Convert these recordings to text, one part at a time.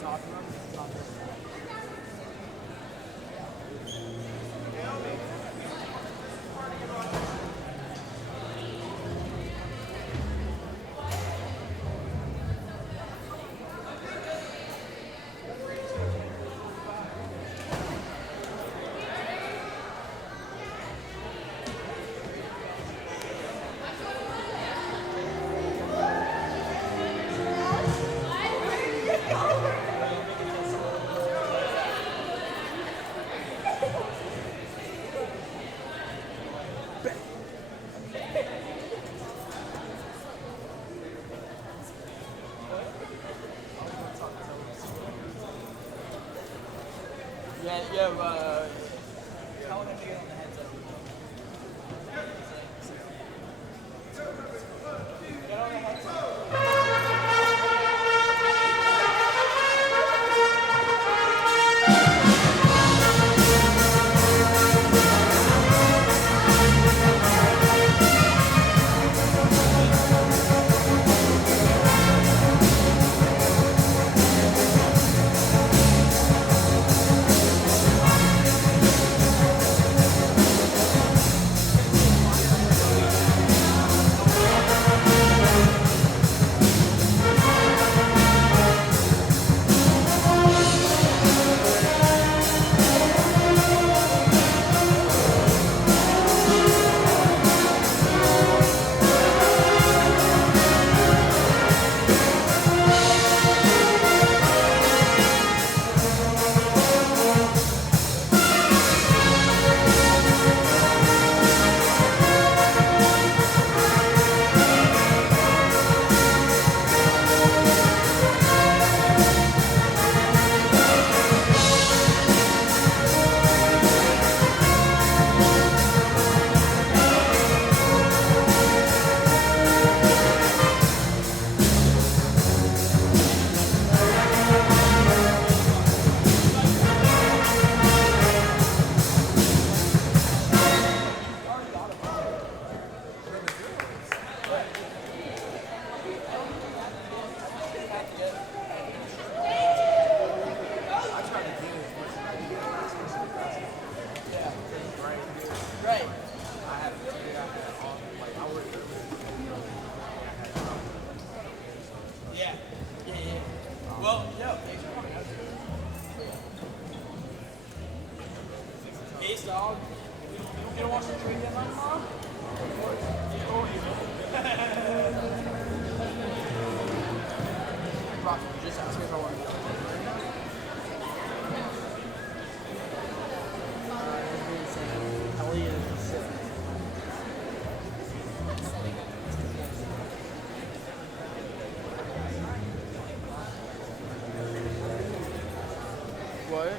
Tell him to get on the headset. Get on the headset. Peace, dog. You don't watch the tree yet, my mom? Of course. Oh, you Rock, you just asked me if I want to go. What?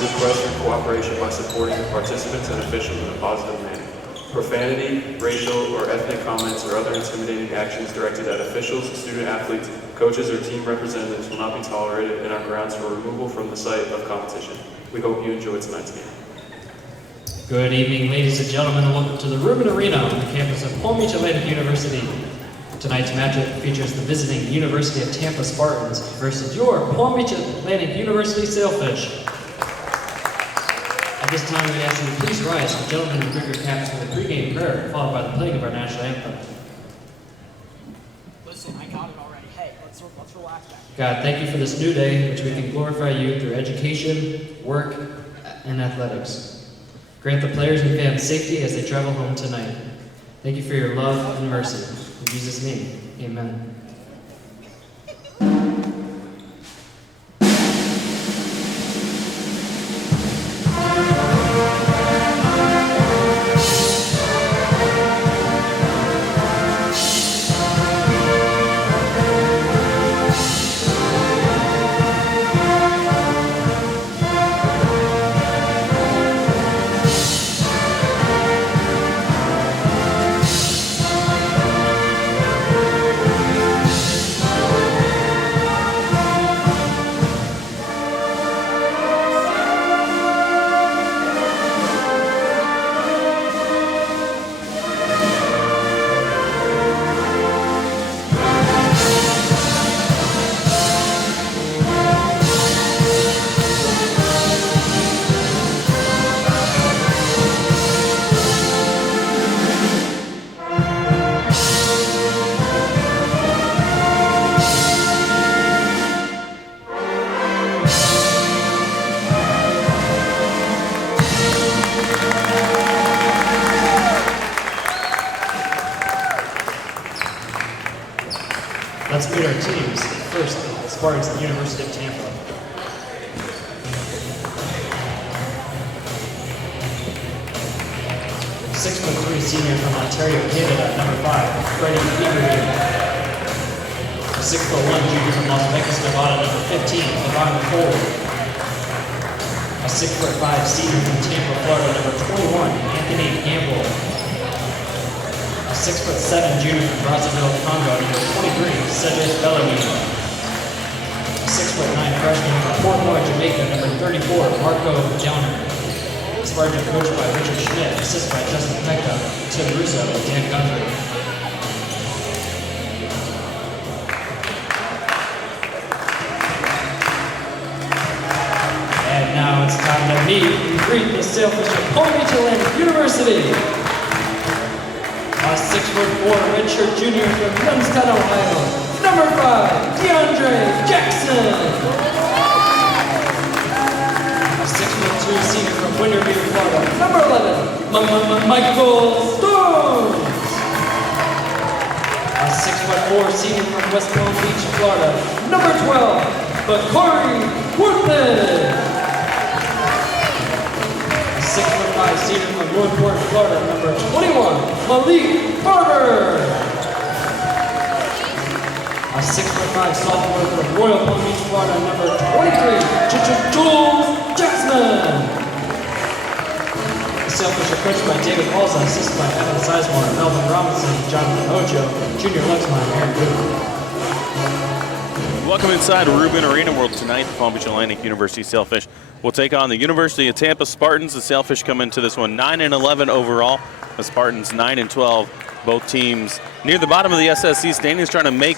We request your cooperation by supporting the participants and officials in a positive manner. Profanity, racial, or ethnic comments or other intimidating actions directed at officials, student athletes, coaches, or team representatives will not be tolerated and are grounds for removal from the site of competition. We hope you enjoy tonight's game. Good evening, ladies and gentlemen, and welcome to the Rubin Arena on the campus of Palm Beach Atlantic University. Tonight's matchup features the visiting University of Tampa Spartans versus your Palm Beach Atlantic University Sailfish. At this time, we ask you to please rise, and gentlemen, and bring your caps for the pregame prayer, followed by the playing of our national anthem. Listen, I got it already. Hey, let's relax back. God, thank you for this new day, which we can glorify you through education, work, and athletics. Grant the players and fans safety as they travel home tonight. Thank you for your love and mercy. In Jesus' name, amen. Let's meet our teams. First, Spartans at the University of Tampa. .6'3" senior from Ontario, Canada, number 5, Freddie Eagerton. A 6'1" junior from Las Vegas, Nevada, number 15, Yvonne Cole. A 6'5" senior from Tampa, Florida, number 21, Anthony Gamble. A 6'7" junior from Brazzaville, Congo, number 23, Cedric Bellamy. A 6'9" freshman from Port Royal, Jamaica, number 34, Marco Downer. Spartans are coached by Richard Schmidt, assisted by Justin Pecca, Tim Russo, and Dan Guthrie. And now it's time to meet and greet the Sailfish of Palm Beach Atlantic University. A 6'4" redshirt junior from Youngstown, Ohio, number 5, DeAndre Jackson. A 6'2" senior from Winterview, Florida, number 11, Michael Stone. A 6'4" senior from West Palm Beach, Florida, number 12, Bakari Worthley. A 6'5" senior from Northport, Florida, number 21, Malik Barber. A 6'5" sophomore from Royal Palm Beach, Florida, number 23, Jules Jackson. The Sailfish are coached by David Halza, assisted by Evan Sizemore, Melvin Robinson, Jonathan Ojo, Junior Lexman, and Aaron Booth. Welcome inside Rubin Arena World tonight. The Palm Beach Atlantic University Sailfish will take on the University of Tampa Spartans. The Sailfish come into this one 9-11 overall. The Spartans 9-12. Both teams near the bottom of the SSC standings, trying to make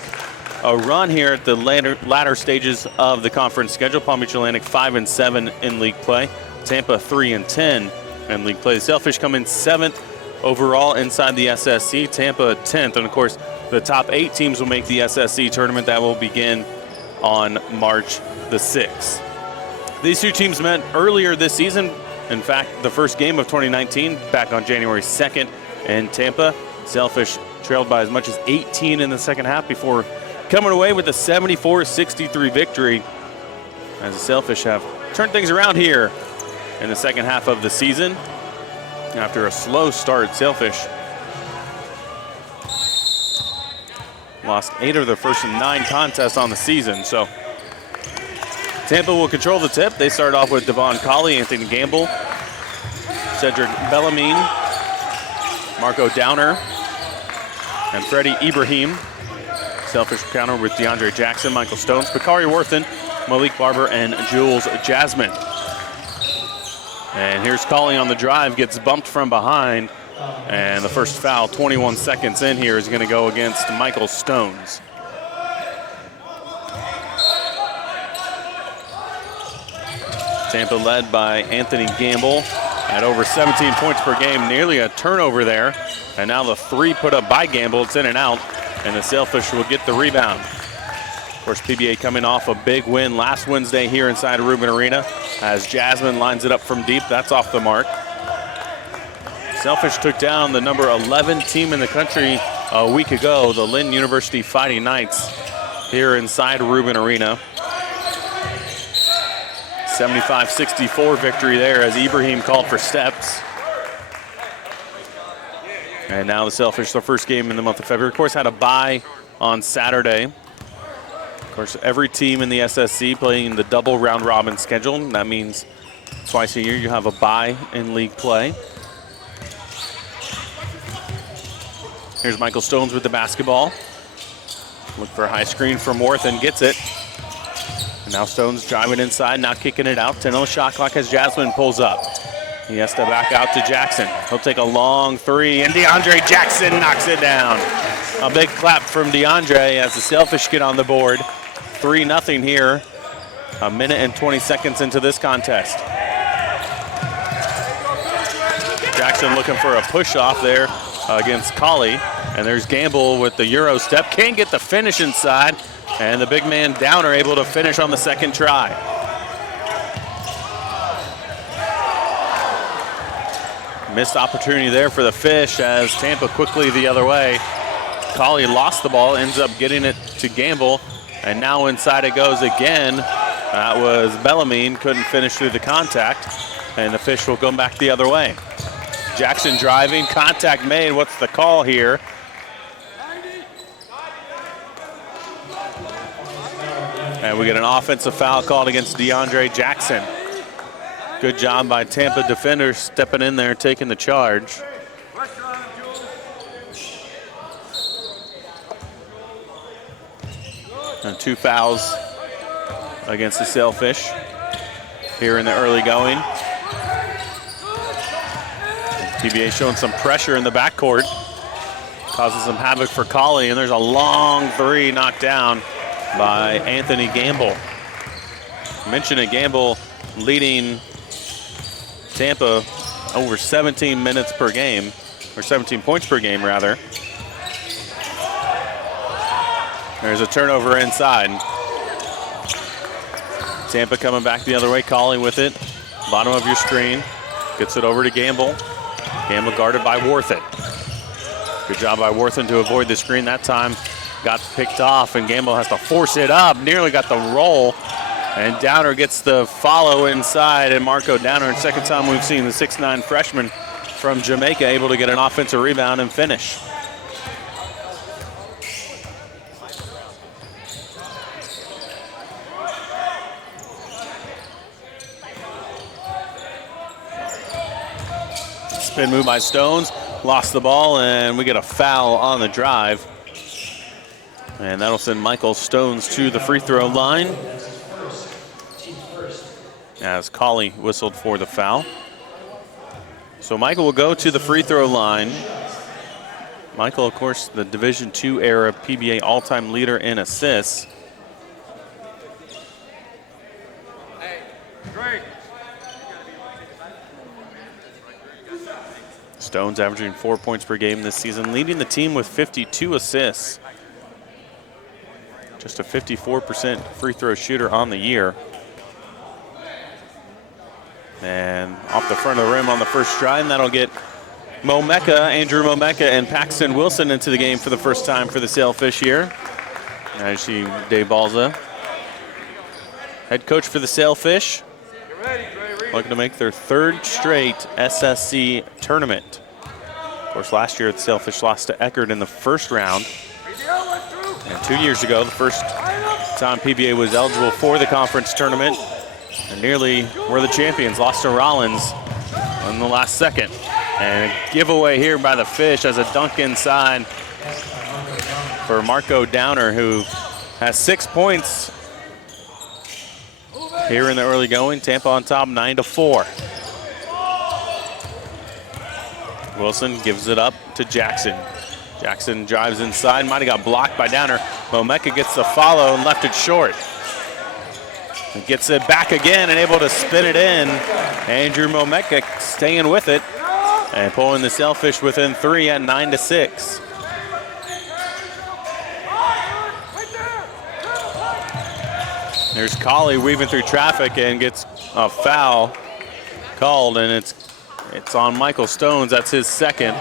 a run here at the latter stages of the conference schedule. Palm Beach Atlantic 5-7 in league play. Tampa 3-10 in league play. The Sailfish come in 7th overall inside the SSC. Tampa 10th, and of course the top 8 teams will make the SSC tournament that will begin on March the 6th. These two teams met earlier this season. In fact, the first game of 2019 back on January 2nd in Tampa. Sailfish trailed by as much as 18 in the second half before coming away with a 74-63 victory, as the Sailfish have turned things around here in the second half of the season. After a slow start, Sailfish lost 8 of their first 9 contests on the season. So Tampa will control the tip. They start off with Devon Colley, Anthony Gamble, Cedric Bellarmine, Marco Downer, and Freddie Ibrahim. Selfish counter with DeAndre Jackson, Michael Stones, Bakari Worthen, Malik Barber, and Jules Jasmine. And here's Colley on the drive, gets bumped from behind. And the first foul, 21 seconds in here, is going to go against Michael Stones. Tampa led by Anthony Gamble at over 17 points per game, nearly a turnover there. And now the three put up by Gamble, it's in and out, and the Sailfish will get the rebound. Of course, PBA coming off a big win last Wednesday here inside Rubin Arena as Jasmine lines it up from deep. That's off the mark. Sailfish took down the number 11 team in the country a week ago, the Lynn University Fighting Knights, here inside Rubin Arena. 75-64 victory there as Ibrahim called for steps. And now the Sailfish, their first game in the month of February. Of course, had a bye on Saturday. Of course, every team in the SSC playing the double round robin schedule. That means twice a year you have a bye in league play. Here's Michael Stones with the basketball. Look for a high screen from Worth and gets it. And now Stones driving inside, now kicking it out. 10 on the shot clock as Jasmine pulls up. He has to back out to Jackson. He'll take a long three, and DeAndre Jackson knocks it down. A big clap from DeAndre as the Sailfish get on the board. 3-0 here, a minute and 20 seconds into this contest. Jackson looking for a push-off there against Colley. And there's Gamble with the Euro step. Can't get the finish inside. And the big man Downer able to finish on the second try. Missed opportunity there for the Fish as Tampa quickly the other way. Colley lost the ball, ends up getting it to Gamble. And now inside it goes again. That was Bellarmine, couldn't finish through the contact. And the Fish will go back the other way. Jackson driving, contact made. What's the call here? And we get an offensive foul called against DeAndre Jackson. Good job by Tampa defenders stepping in there, taking the charge. And 2 fouls against the Sailfish here in the early going. TBA showing some pressure in the backcourt, causing some havoc for Colley, and there's a long three knocked down by Anthony Gamble. Mentioned it, Gamble leading Tampa over 17 minutes per game, or 17 points per game rather. There's a turnover inside. Tampa coming back the other way, Colley with it. Bottom of your screen, gets it over to Gamble. Gamble guarded by Worthen. Good job by Worthen to avoid the screen that time. Got picked off, and Gamble has to force it up. Nearly got the roll, and Downer gets the follow inside, and Marco Downer, second time we've seen the 6'9" freshman from Jamaica able to get an offensive rebound and finish. Spin move by Stones, lost the ball, and we get a foul on the drive. And that'll send Michael Stones to the free throw line as Colley whistled for the foul. So Michael will go to the free throw line. Michael, of course, the Division II era PBA all-time leader in assists. Stones averaging 4 points per game this season, leading the team with 52 assists. Just a 54% free throw shooter on the year. And off the front of the rim on the first stride, and that'll get Andrew Momeka and Paxton Wilson into the game for the first time for the Sailfish here. As you see Dave Balza, head coach for the Sailfish, looking to make their third straight SSC tournament. Of course, last year the Sailfish lost to Eckerd in the first round. And 2 years ago, the first time PBA was eligible for the conference tournament. And nearly were the champions, lost to Rollins in the last second. And a giveaway here by the Fish as a dunk inside for Marco Downer, who has 6 points here in the early going. Tampa on top 9-4. Wilson gives it up to Jackson. Jackson drives inside, might have got blocked by Downer. Momeka gets the follow and left it short. He gets it back again and able to spin it in. Andrew Momeka staying with it and pulling the Sailfish within 3 at 9-6. There's Colley weaving through traffic and gets a foul called, and it's on Michael Stones. That's his second.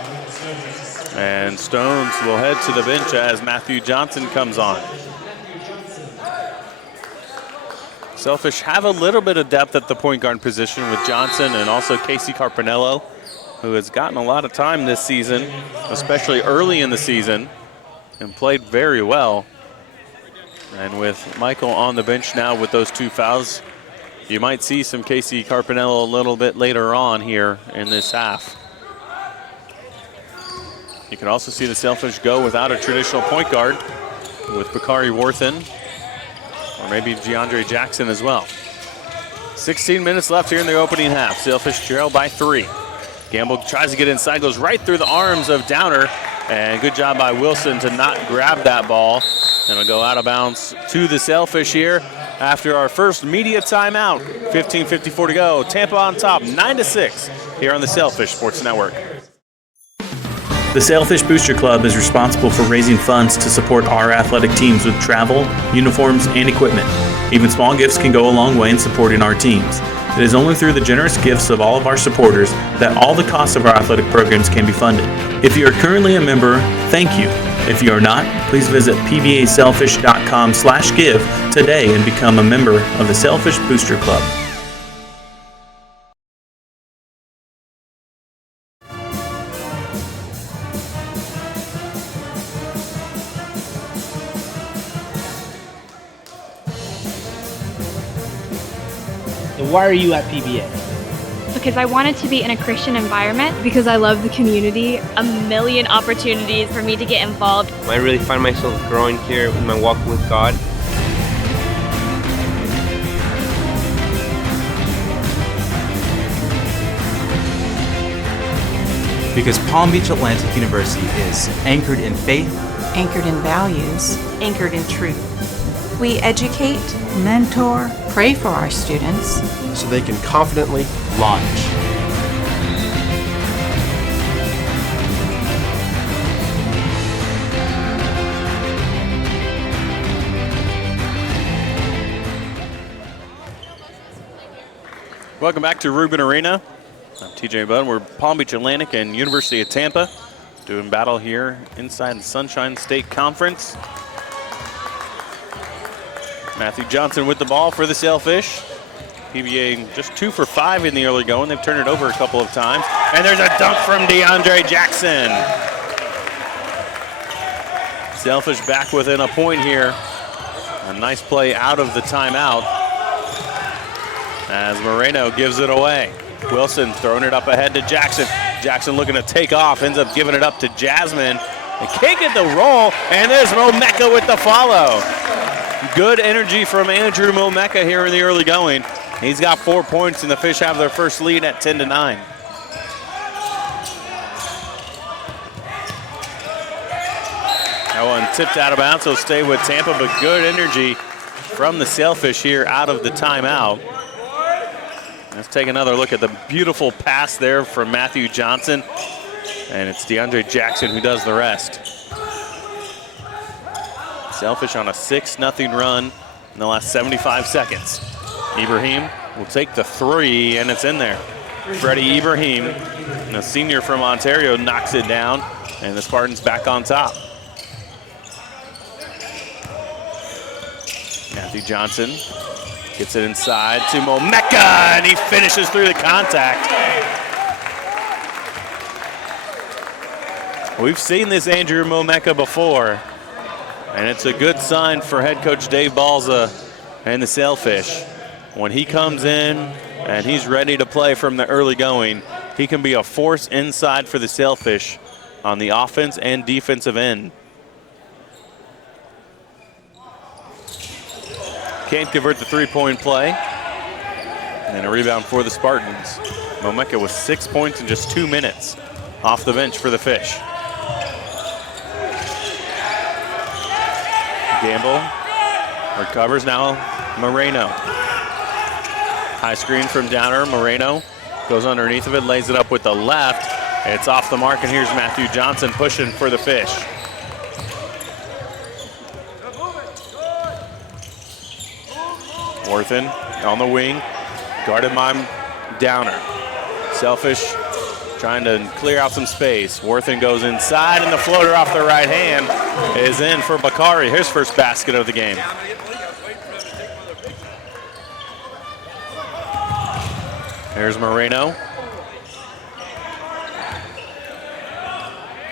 And Stones will head to the bench as Matthew Johnson comes on. Sailfish have a little bit of depth at the point guard position with Johnson and also Casey Carpinello, who has gotten a lot of time this season, especially early in the season, and played very well. And with Michael on the bench now with those 2 fouls, you might see some Casey Carpinello a little bit later on here in this half. You can also see the Sailfish go without a traditional point guard with Bakari Worthen, or maybe DeAndre Jackson as well. 16 minutes left here in the opening half. Sailfish trail by 3. Gamble tries to get inside, goes right through the arms of Downer, and good job by Wilson to not grab that ball. And it'll go out of bounds to the Sailfish here after our first media timeout. 15:54 to go. Tampa on top, 9-6 here on the Sailfish Sports Network. The Sailfish Booster Club is responsible for raising funds to support our athletic teams with travel, uniforms, and equipment. Even small gifts can go a long way in supporting our teams. It is only through the generous gifts of all of our supporters that all the costs of our athletic programs can be funded. If you are currently a member, thank you. If you are not, please visit pbasailfish.com/give today and become a member of the Sailfish Booster Club. Why are you at PBA? Because I wanted to be in a Christian environment. Because I love the community. A million opportunities for me to get involved. I really find myself growing here in my walk with God. Because Palm Beach Atlantic University is anchored in faith, anchored in values, anchored in truth. We educate, mentor, pray for our students so they can confidently launch. Welcome back to Rubin Arena. I'm TJ Budd. We're Palm Beach Atlantic and University of Tampa doing battle here inside the Sunshine State Conference. Matthew Johnson with the ball for the Sailfish. PBA just 2 for 5 in the early going. They've turned it over a couple of times. And there's a dunk from DeAndre Jackson. Sailfish back within a point here. A nice play out of the timeout as Moreno gives it away. Wilson throwing it up ahead to Jackson. Jackson looking to take off, ends up giving it up to Jasmine. They can't get the roll, and there's Momeka with the follow. Good energy from Andrew Momeka here in the early going. He's got 4 points, and the Fish have their first lead at 10-9. That one tipped out of bounds, so stay with Tampa, but good energy from the Sailfish here out of the timeout. Let's take another look at the beautiful pass there from Matthew Johnson, and it's DeAndre Jackson who does the rest. Sailfish on a 6-0 run in the last 75 seconds. Ibrahim will take the 3, and it's in there. Freddie Ibrahim, a senior from Ontario, knocks it down, and the Spartans back on top. Matthew Johnson gets it inside to Momeka, and he finishes through the contact. We've seen this Andrew Momeka before. And it's a good sign for head coach Dave Balza and the Sailfish. When he comes in and he's ready to play from the early going, he can be a force inside for the Sailfish on the offense and defensive end. Can't convert the three-point play. And a rebound for the Spartans. Momeka with 6 points in just 2 minutes off the bench for the Fish. Gamble recovers now. Moreno. High screen from Downer. Moreno goes underneath of it, lays it up with the left. It's off the mark, and here's Matthew Johnson pushing for the Fish. Worthen on the wing, guarded by Downer. Sailfish trying to clear out some space. Worthen goes inside, and the floater off the right hand is in for Bakari, his first basket of the game. Here's Moreno.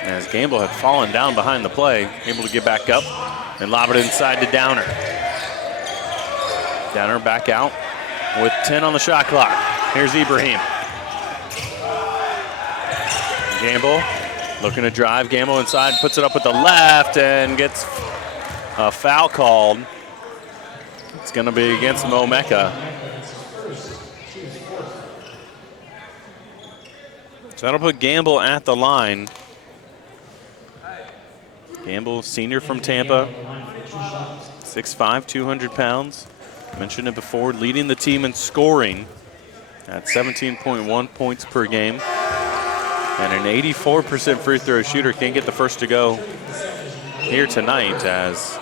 As Gamble had fallen down behind the play, able to get back up and lob it inside to Downer. Downer back out with 10 on the shot clock. Here's Ibrahim. Gamble looking to drive. Gamble inside, puts it up with the left and gets a foul called. It's going to be against Momeka. So that'll put Gamble at the line. Gamble, senior from Tampa, 6'5", 200 pounds. Mentioned it before, leading the team in scoring at 17.1 points per game. And an 84% free throw shooter. Can't get the first to go here tonight, as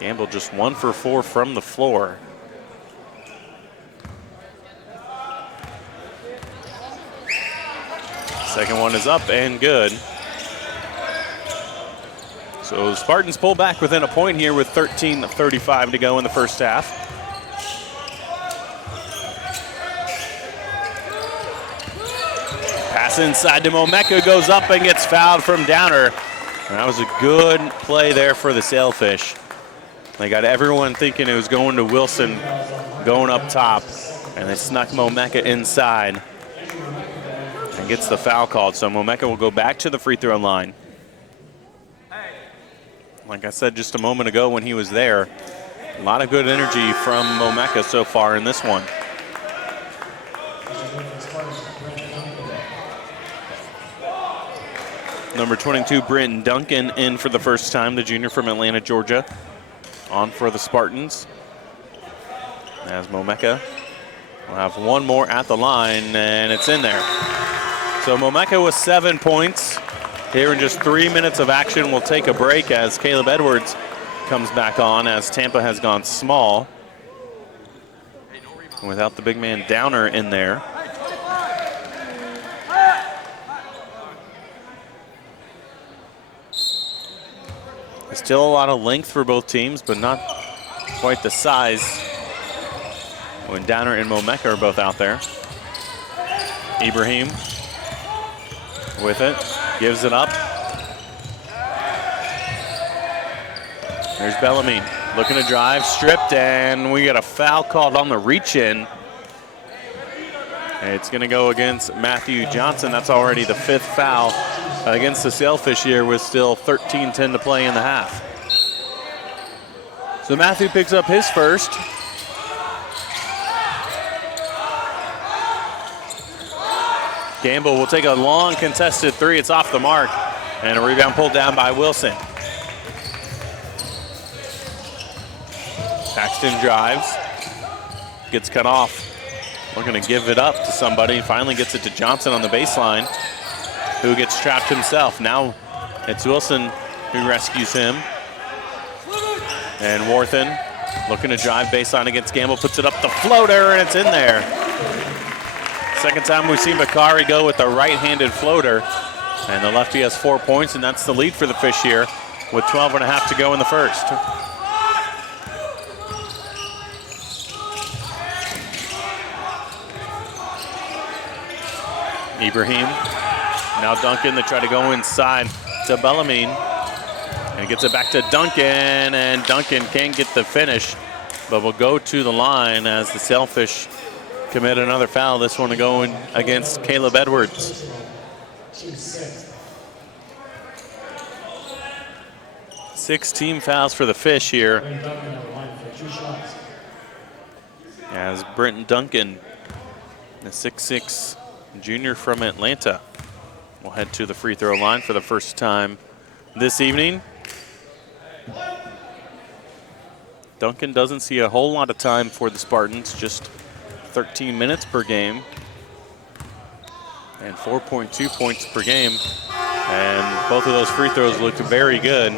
Gamble just 1 for 4 from the floor. Second one is up and good. So Spartans pull back within a point here with 13:35 to go in the first half. Pass inside to Momeka, goes up and gets fouled from Downer. And that was a good play there for the Sailfish. They got everyone thinking it was going to Wilson, going up top, and they snuck Momeka inside and gets the foul called. So Momeka will go back to the free throw line. Like I said just a moment ago when he was there, a lot of good energy from Momeka so far in this one. Number 22, Brenton Duncan, in for the first time, the junior from Atlanta, Georgia, on for the Spartans. As Momeka will have one more at the line, and it's in there. So Momeka with 7 points. Here in just 3 minutes of action, we'll take a break as Caleb Edwards comes back on, as Tampa has gone small without the big man Downer in there. Still a lot of length for both teams, but not quite the size when Downer and Momeka are both out there. Ibrahim with it. Gives it up. There's Bellarmine looking to drive, stripped, and we got a foul called on the reach-in. It's going to go against Matthew Johnson. That's already the 5th foul against the Sailfish here, with still 13:10 to play in the half. So Matthew picks up his first. Gamble will take a long contested three. It's off the mark, and a rebound pulled down by Wilson. Paxton drives, gets cut off. Looking to give it up to somebody. Finally gets it to Johnson on the baseline, who gets trapped himself. Now it's Wilson who rescues him. And Worthen looking to drive baseline against Gamble, puts it up the floater, and it's in there. Second time we've seen Bakari go with the right-handed floater. And the lefty has 4 points, and that's the lead for the Fish here with 12.5 to go in the first. Ibrahim, now Duncan, they try to go inside to Bellarmine. And gets it back to Duncan, and Duncan can't get the finish, but will go to the line as the Sailfish commit another foul. This one going against Caleb Edwards. 6 team fouls for the Fish here. As Brenton Duncan, the 6'6" junior from Atlanta, will head to the free throw line for the first time this evening. Duncan doesn't see a whole lot of time for the Spartans, just 13 minutes per game and 4.2 points per game. And both of those free throws look very good.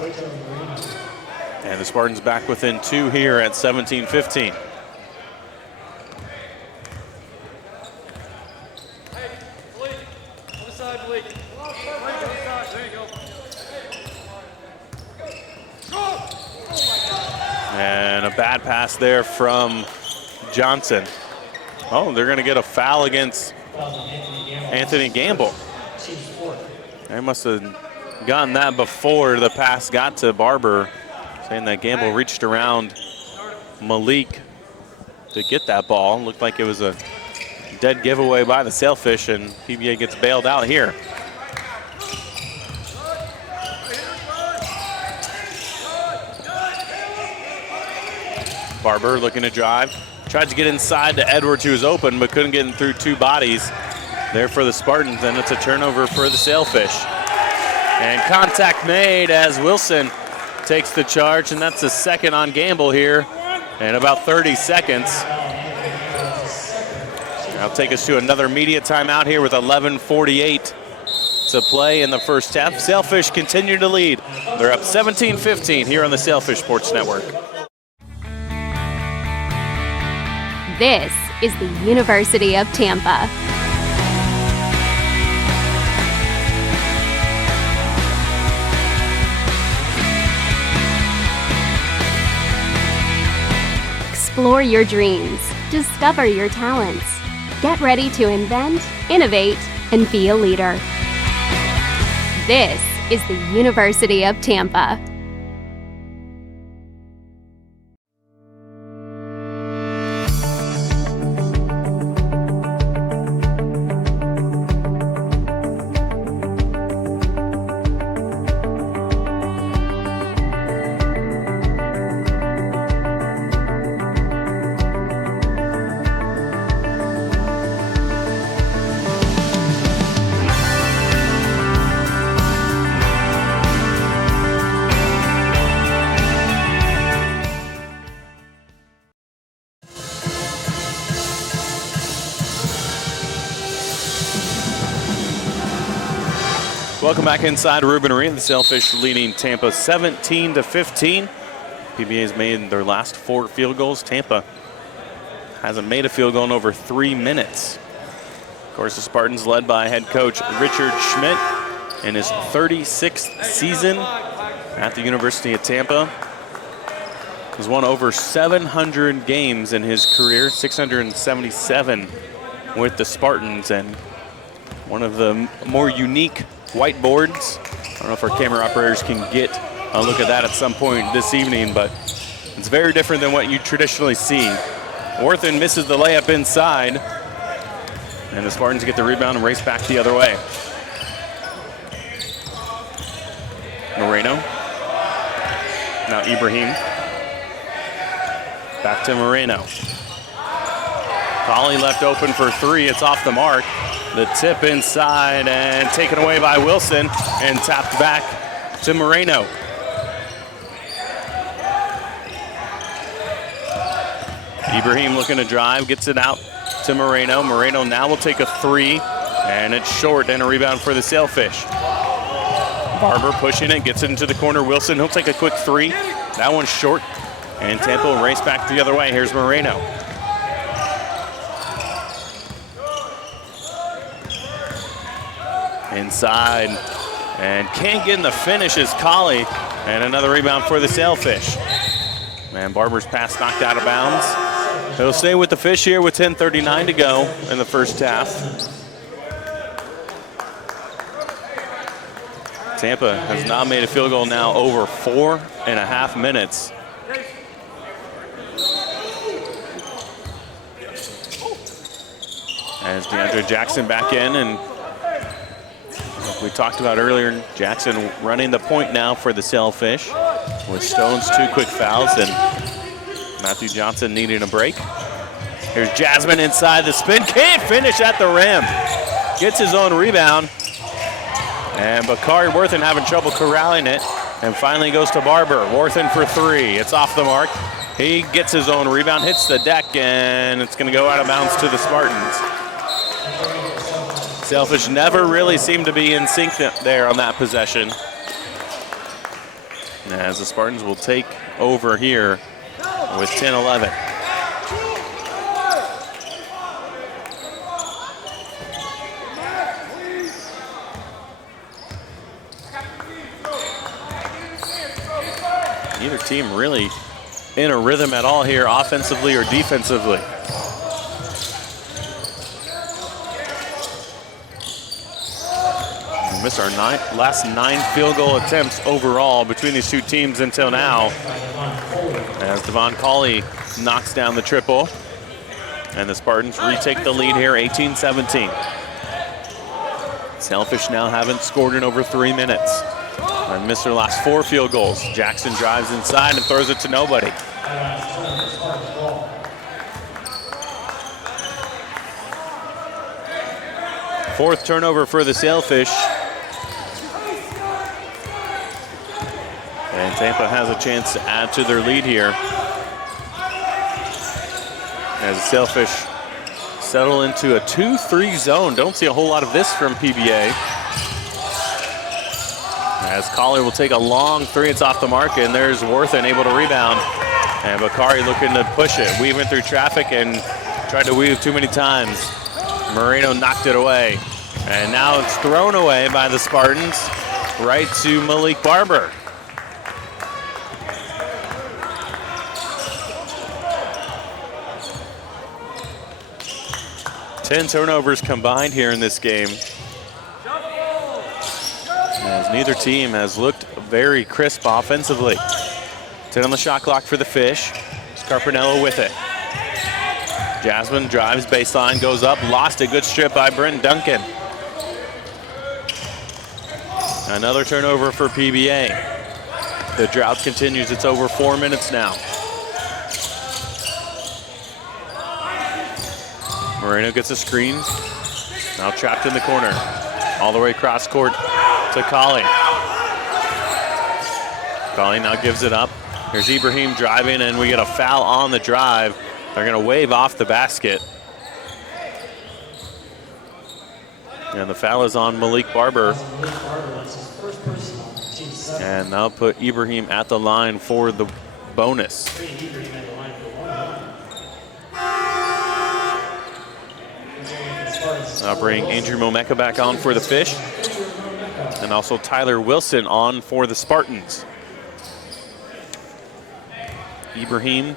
And the Spartans back within 2 here at 17-15. And a bad pass there from Johnson. Oh, they're going to get a foul against Anthony Gamble. They must have gotten that before the pass got to Barber, saying that Gamble reached around Malik to get that ball. Looked like it was a dead giveaway by the Sailfish, and PBA gets bailed out here. Barber looking to drive. Tried to get inside to Edwards, who was open, but couldn't get in through 2 bodies there for the Spartans, and it's a turnover for the Sailfish. And contact made as Wilson takes the charge, and that's the second on Gamble here in about 30 seconds. That'll take us to another media timeout here with 11:48 to play in the first half. Sailfish continue to lead. They're up 17-15 here on the Sailfish Sports Network. This is the University of Tampa. Explore your dreams. Discover your talents. Get ready to invent, innovate, and be a leader. This is the University of Tampa. Welcome back inside Rubin Arena. The Sailfish leading Tampa 17-15. PBA's made their last 4 field goals. Tampa hasn't made a field goal in over 3 minutes. Of course, the Spartans led by head coach Richard Schmidt in his 36th season at the University of Tampa. He's won over 700 games in his career, 677 with the Spartans, and one of the more unique whiteboards. I don't know if our camera operators can get a look at that at some point this evening, but it's very different than what you traditionally see. Worthen misses the layup inside, and the Spartans get the rebound and race back the other way. Moreno. Now Ibrahim. Back to Moreno. Colley left open for 3. It's off the mark. The tip inside and taken away by Wilson and tapped back to Moreno. Ibrahim looking to drive, gets it out to Moreno. Moreno now will take a 3, and it's short, and a rebound for the Sailfish. Barber pushing it, gets it into the corner. Wilson, he'll take a quick 3. That one's short, and Tampa will race back the other way. Here's Moreno. Inside, and can't get in the finish is Colley, and another rebound for the Sailfish. Man, Barber's pass knocked out of bounds. He'll stay with the Fish here with 10:39 to go in the first half. Tampa has not made a field goal now over 4.5 minutes. As DeAndre Jackson back in, and like we talked about earlier, Jackson running the point now for the Sailfish with Stone's 2 quick fouls and Matthew Johnson needing a break. Here's Jasmine inside the spin, can't finish at the rim. Gets his own rebound. And Bakari Worthen having trouble corralling it. And finally goes to Barber. Worthen for 3. It's off the mark. He gets his own rebound, hits the deck, and it's going to go out of bounds to the Spartans. Sailfish never really seemed to be in sync there on that possession. As the Spartans will take over here with 10-11. Neither team really in a rhythm at all here, offensively or defensively. We missed our last 9 field goal attempts overall between these 2 teams until now. As Devon Cawley knocks down the triple. And the Spartans retake the lead here, 18-17. Sailfish now haven't scored in over 3 minutes. And missed their last 4 field goals. Jackson drives inside and throws it to nobody. Fourth turnover for the Sailfish. And Tampa has a chance to add to their lead here. As the Sailfish settle into a 2-3 zone. Don't see a whole lot of this from PBA. As Collier will take a long 3, it's off the mark, and there's Worthen able to rebound. And Bakari looking to push it, weaving through traffic and tried to weave too many times. Moreno knocked it away. And now it's thrown away by the Spartans, right to Malik Barber. Ten turnovers combined here in this game. As neither team has looked very crisp offensively. 10 on the shot clock for the Fish. Scarpinello with it. Jasmine drives baseline, goes up, lost a good strip by Brent Duncan. Another turnover for PBA. The drought continues, it's over 4 minutes now. Moreno gets a screen, now trapped in the corner. All the way across court to Colley. Colley now gives it up. Here's Ibrahim driving, and we get a foul on the drive. They're going to wave off the basket. And the foul is on Malik Barber. And they'll put Ibrahim at the line for the bonus. I'll bring Andrew Momeka back on for the Fish. And also Tyler Wilson on for the Spartans. Ibrahim,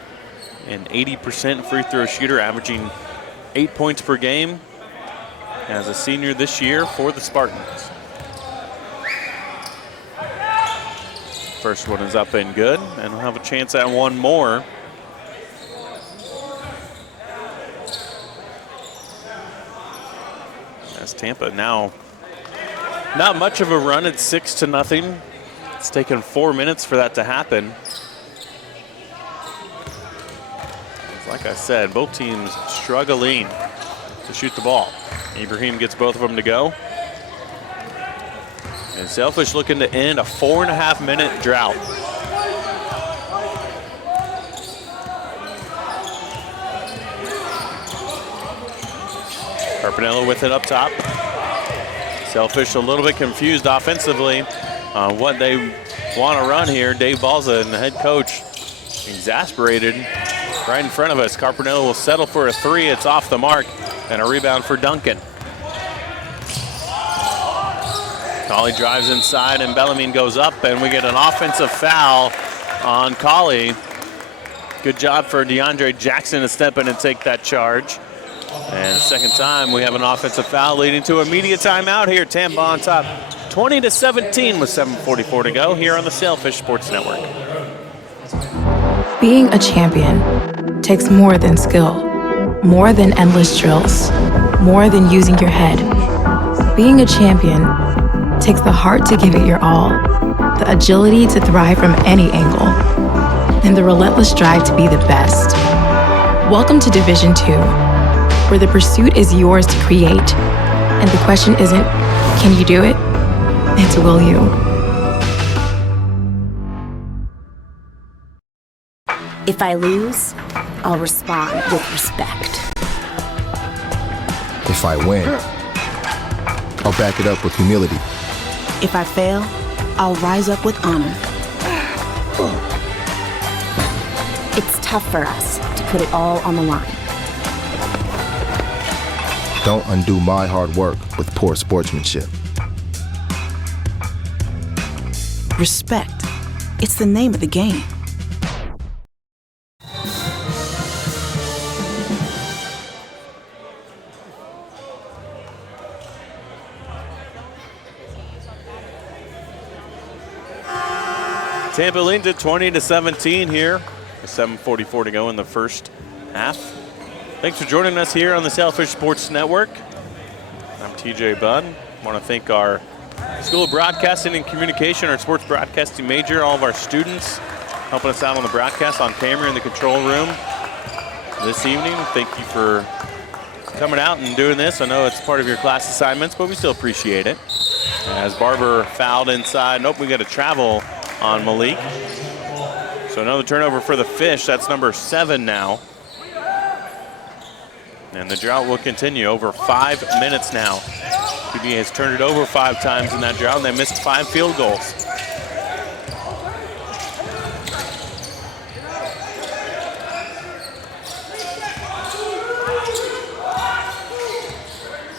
an 80% free throw shooter, averaging 8 points per game as a senior this year for the Spartans. First one is up and good, and we'll have a chance at one more. As Tampa now, not much of a run, it's 6-0. It's taken 4 minutes for that to happen. Like I said, both teams struggling to shoot the ball. Ibrahim gets both of them to go. And Sailfish looking to end a 4.5 minute drought. Carpinello with it up top. Sailfish a little bit confused offensively on what they want to run here. Dave Balza and the head coach exasperated. Right in front of us, Carpinello will settle for a 3. It's off the mark, and a rebound for Duncan. Colley drives inside, and Bellarmine goes up, and we get an offensive foul on Colley. Good job for DeAndre Jackson to step in and take that charge. And second time, we have an offensive foul leading to immediate timeout here. Tampa on top, 20-17 with 7:44 to go here on the Sailfish Sports Network. Being a champion takes more than skill, more than endless drills, more than using your head. Being a champion takes the heart to give it your all, the agility to thrive from any angle, and the relentless drive to be the best. Welcome to Division 2, where the pursuit is yours to create, and the question isn't, can you do it? It's will you? If I lose, I'll respond with respect. If I win, I'll back it up with humility. If I fail, I'll rise up with honor. It's tough for us to put it all on the line. Don't undo my hard work with poor sportsmanship. Respect. It's the name of the game. Tampa leads at 20-17 here with 7:44 to go in the first half. Thanks for joining us here on the Sailfish Sports Network. I'm TJ Bunn. I want to thank our School of Broadcasting and Communication, our sports broadcasting major, all of our students helping us out on the broadcast, on camera in the control room this evening. Thank you for coming out and doing this. I know it's part of your class assignments, but we still appreciate it. As Barber fouled inside. Nope, we got a travel on Malik. So another turnover for the Fish. That's number 7 now. And the drought will continue over 5 minutes now. PBA has turned it over 5 times in that drought, and they missed 5 field goals.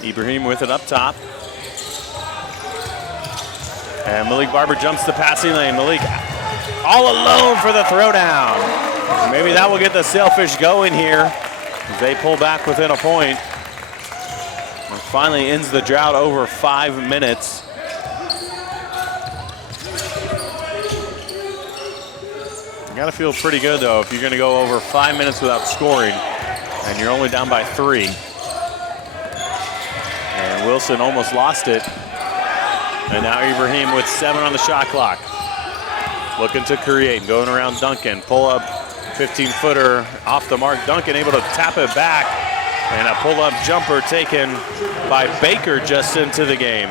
Ibrahim with it up top. And Malik Barber jumps the passing lane. Malik all alone for the throwdown. Maybe that will get the Sailfish going here as they pull back within a point. And finally ends the drought over 5 minutes. You gotta feel pretty good though if you're gonna go over 5 minutes without scoring and you're only down by 3. And Wilson almost lost it. And now Ibrahim with 7 on the shot clock. Looking to create, going around Duncan. Pull up 15-footer off the mark. Duncan able to tap it back. And a pull-up jumper taken by Baker just into the game.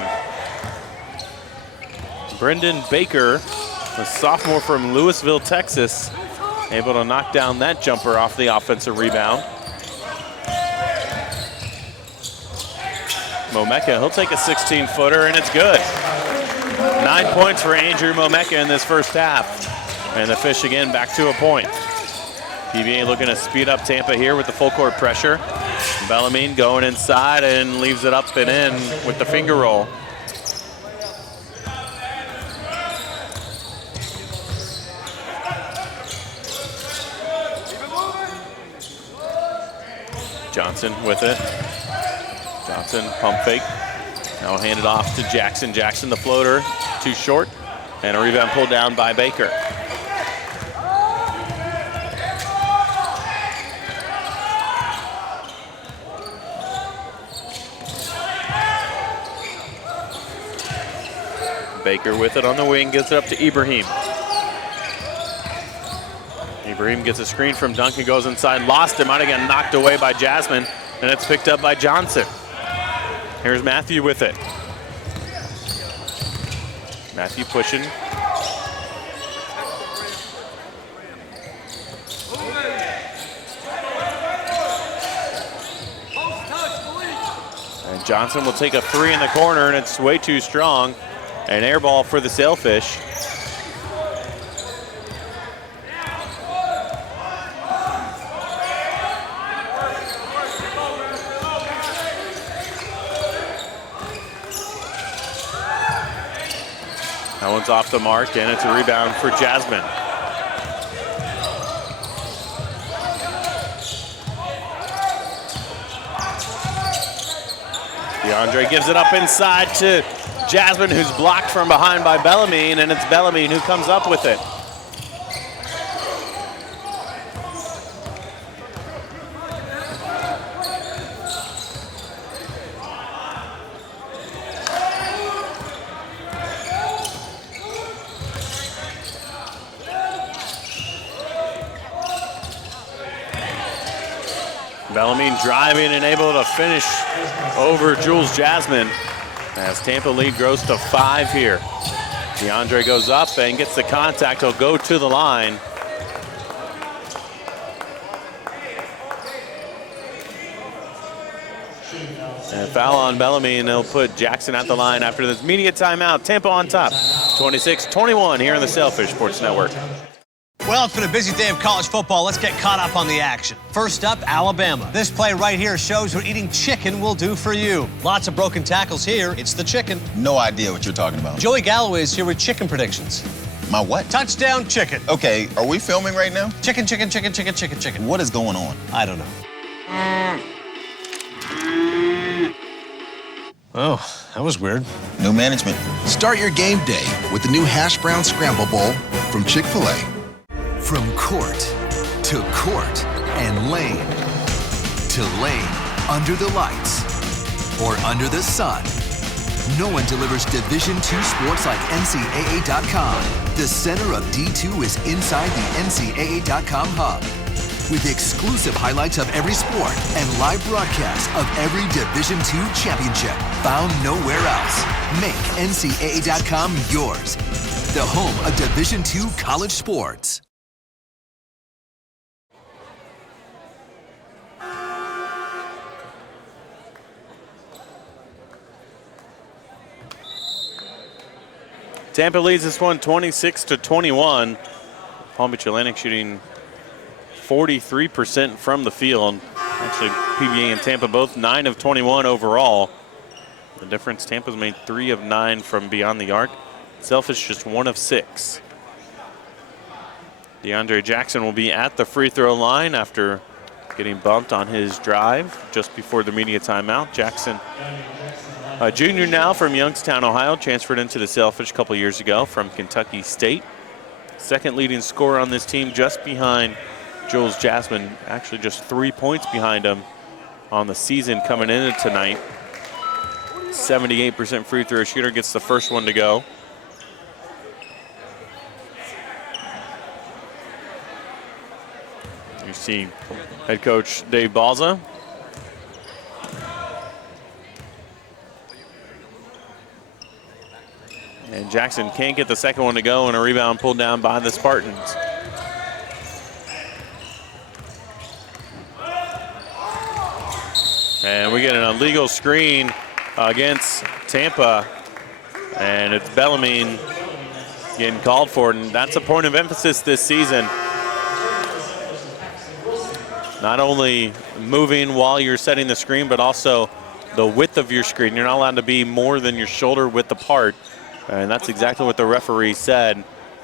Brendan Baker, a sophomore from Lewisville, Texas, able to knock down that jumper off the offensive rebound. Momeka, he'll take a 16-footer, and it's good. 9 points for Andrew Momeka in this first half. And the Fish again back to a point. PBA looking to speed up Tampa here with the full court pressure. Bellarmine going inside and leaves it up and in with the finger roll. Johnson with it. Johnson pump fake. Now hand it off to Jackson. Jackson the floater, too short. And a rebound pulled down by Baker. Baker with it on the wing, gets it up to Ibrahim. Ibrahim gets a screen from Duncan, goes inside, lost it, might have gotten knocked away by Jasmine, and it's picked up by Johnson. Here's Matthew with it. Matthew pushing. And Johnson will take a 3 in the corner, and it's way too strong. An air ball for the Sailfish. That one's off the mark, and it's a rebound for Jasmine. DeAndre gives it up inside to Jasmine, who's blocked from behind by Bellarmine, and it's Bellarmine who comes up with it. Bellarmine driving and able to finish over Jules Jasmine as Tampa lead grows to 5 here. DeAndre goes up and gets the contact. He'll go to the line. And foul on Bellarmine, and they'll put Jackson at the line after this media timeout. Tampa on top, 26-21 here on the Sailfish Sports Network. Well, it's been a busy day of college football. Let's get caught up on the action. First up, Alabama. This play right here shows what eating chicken will do for you. Lots of broken tackles here. It's the chicken. No idea what you're talking about. Joey Galloway is here with chicken predictions. My what? Touchdown chicken. Okay, are we filming right now? Chicken, chicken, chicken, chicken, chicken, chicken. What is going on? I don't know. Oh, that was weird. New management. Start your game day with the new Hash Brown Scramble Bowl from Chick-fil-A. From court to court and lane to lane, under the lights or under the sun, no one delivers Division II sports like NCAA.com. The center of D2 is inside the NCAA.com hub with exclusive highlights of every sport and live broadcasts of every Division II championship found nowhere else. Make NCAA.com yours, the home of Division II college sports. Tampa leads this one 26-21. Palm Beach Atlantic shooting 43% from the field. Actually, PBA and Tampa both 9 of 21 overall. The difference, Tampa's made 3 of 9 from beyond the arc. Sailfish just 1 of 6. DeAndre Jackson will be at the free throw line after getting bumped on his drive just before the media timeout. Jackson, a junior now from Youngstown, Ohio, transferred into the Sailfish a couple years ago from Kentucky State. Second leading scorer on this team, just behind Jules Jasmine, actually just 3 points behind him on the season coming into tonight. 78% free throw shooter, gets the first one to go. You see head coach Dave Balza. And Jackson can't get the second one to go, and a rebound pulled down by the Spartans. And we get an illegal screen against Tampa, and it's Bellarmine getting called for it, and that's a point of emphasis this season. Not only moving while you're setting the screen, but also the width of your screen. You're not allowed to be more than your shoulder width apart. And that's exactly what the referee said,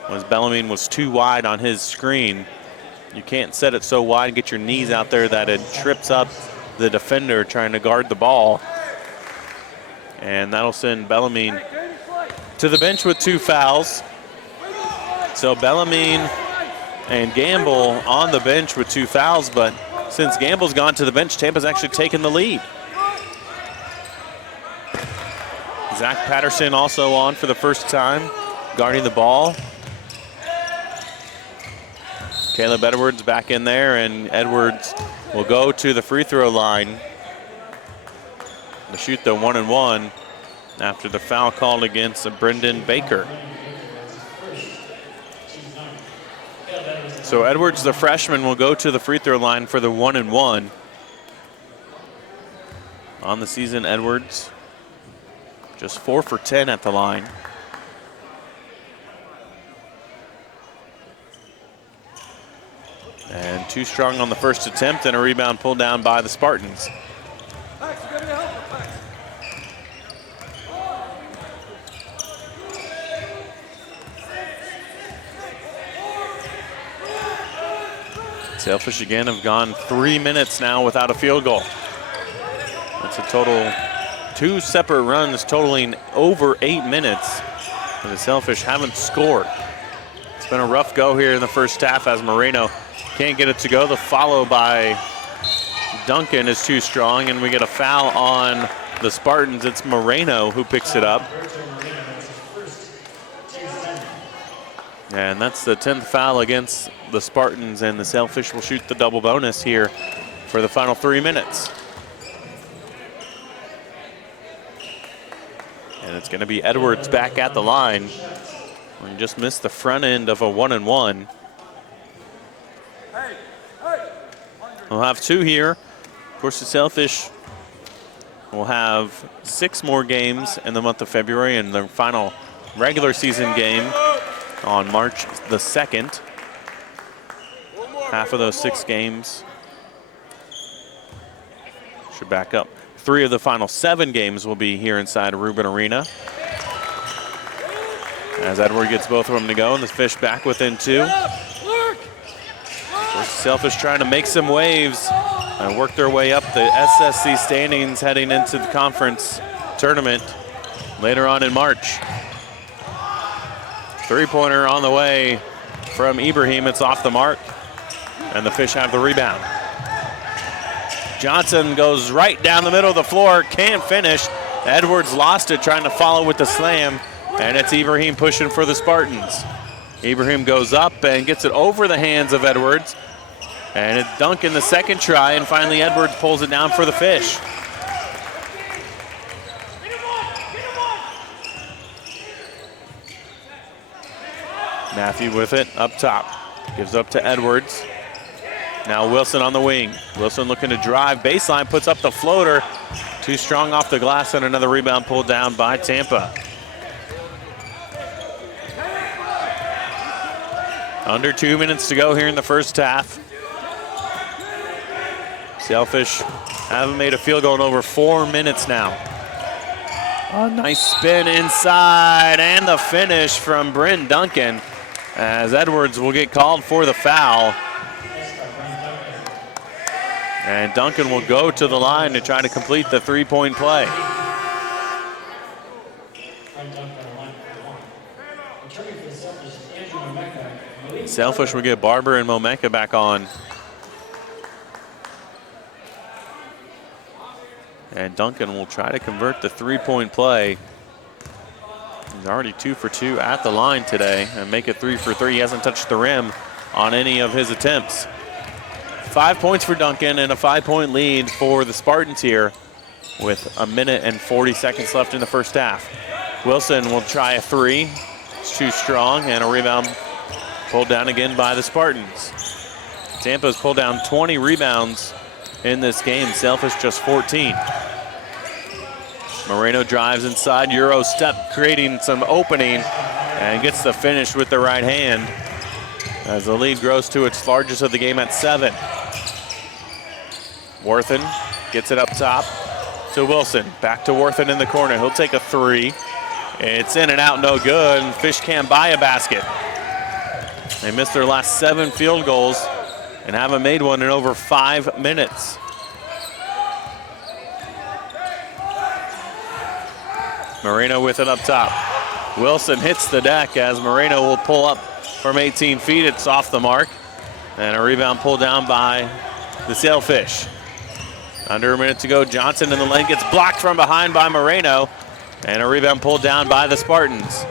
was Bellarmine was too wide on his screen. You can't set it so wide and get your knees out there that it trips up the defender trying to guard the ball. And that'll send Bellarmine to the bench with 2 fouls. So Bellarmine and Gamble on the bench with 2 fouls, but since Gamble's gone to the bench, Tampa's actually taken the lead. Zach Patterson also on for the first time, guarding the ball. Caleb Edwards back in there, and Edwards will go to the free throw line to shoot the 1-and-1 after the foul called against Brendan Baker. So Edwards, the freshman, will go to the free throw line for the 1-and-1. On the season, Edwards just 4 for 10 at the line. And too strong on the first attempt, and a rebound pulled down by the Spartans. Sailfish again have gone 3 minutes now without a field goal. That's a total 2 separate runs totaling over 8 minutes. And the Sailfish haven't scored. It's been a rough go here in the first half as Moreno can't get it to go. The follow by Duncan is too strong, and we get a foul on the Spartans. It's Moreno who picks it up. And that's the 10th foul against the Spartans, and the Sailfish will shoot the double bonus here for the final 3 minutes. And it's going to be Edwards back at the line. We just missed the front end of a 1-and-1. We'll have 2 here. Of course, the Sailfish will have 6 more games in the month of February, and their final regular season game on March the 2nd. Half of those 6 games should back up. 3 of the final 7 games will be here inside Rubin Arena. As Edward gets both of them to go, and the Fish back within 2. Sailfish trying to make some waves and work their way up the SSC standings heading into the conference tournament later on in March. 3-pointer on the way from Ibrahim. It's off the mark, and the Fish have the rebound. Johnson goes right down the middle of the floor, can't finish. Edwards lost it trying to follow with the slam, and it's Ibrahim pushing for the Spartans. Ibrahim goes up and gets it over the hands of Edwards, and it's Duncan the second try, and finally Edwards pulls it down for the Fish. Matthew with it up top, gives up to Edwards. Now Wilson on the wing. Wilson looking to drive baseline, puts up the floater. Too strong off the glass, and another rebound pulled down by Tampa. Under 2 minutes to go here in the first half. Sailfish haven't made a field goal in over 4 minutes now. A nice spin inside, and the finish from Brent Duncan, as Edwards will get called for the foul. And Duncan will go to the line to try to complete the 3-point play. Sailfish will get Barber and Momeka back on. And Duncan will try to convert the 3-point play. He's already 2 for 2 at the line today and make it 3 for 3. He hasn't touched the rim on any of his attempts. 5 points for Duncan and a 5-point lead for the Spartans here with 1 minute and 40 seconds left in the first half. Wilson will try a 3. It's too strong, and a rebound pulled down again by the Spartans. Tampa's pulled down 20 rebounds in this game. Sailfish just 14. Moreno drives inside, Euro step, creating some opening, and gets the finish with the right hand as the lead grows to its largest of the game at 7. Worthen gets it up top to Wilson. Back to Worthen in the corner. He'll take a 3. It's in and out, no good, and Fish can't buy a basket. They missed their last 7 field goals and haven't made one in over 5 minutes. Moreno with it up top. Wilson hits the deck as Moreno will pull up from 18 feet. It's off the mark. And a rebound pulled down by the Sailfish. Under a minute to go. Johnson in the lane gets blocked from behind by Moreno. And a rebound pulled down by the Spartans.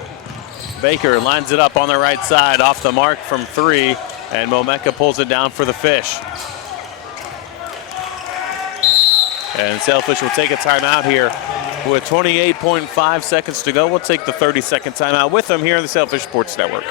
Baker lines it up on the right side, off the mark from 3, and Momeka pulls it down for the Fish. And Sailfish will take a timeout here with 28.5 seconds to go. We'll take the 30-second timeout with them here on the Sailfish Sports Network.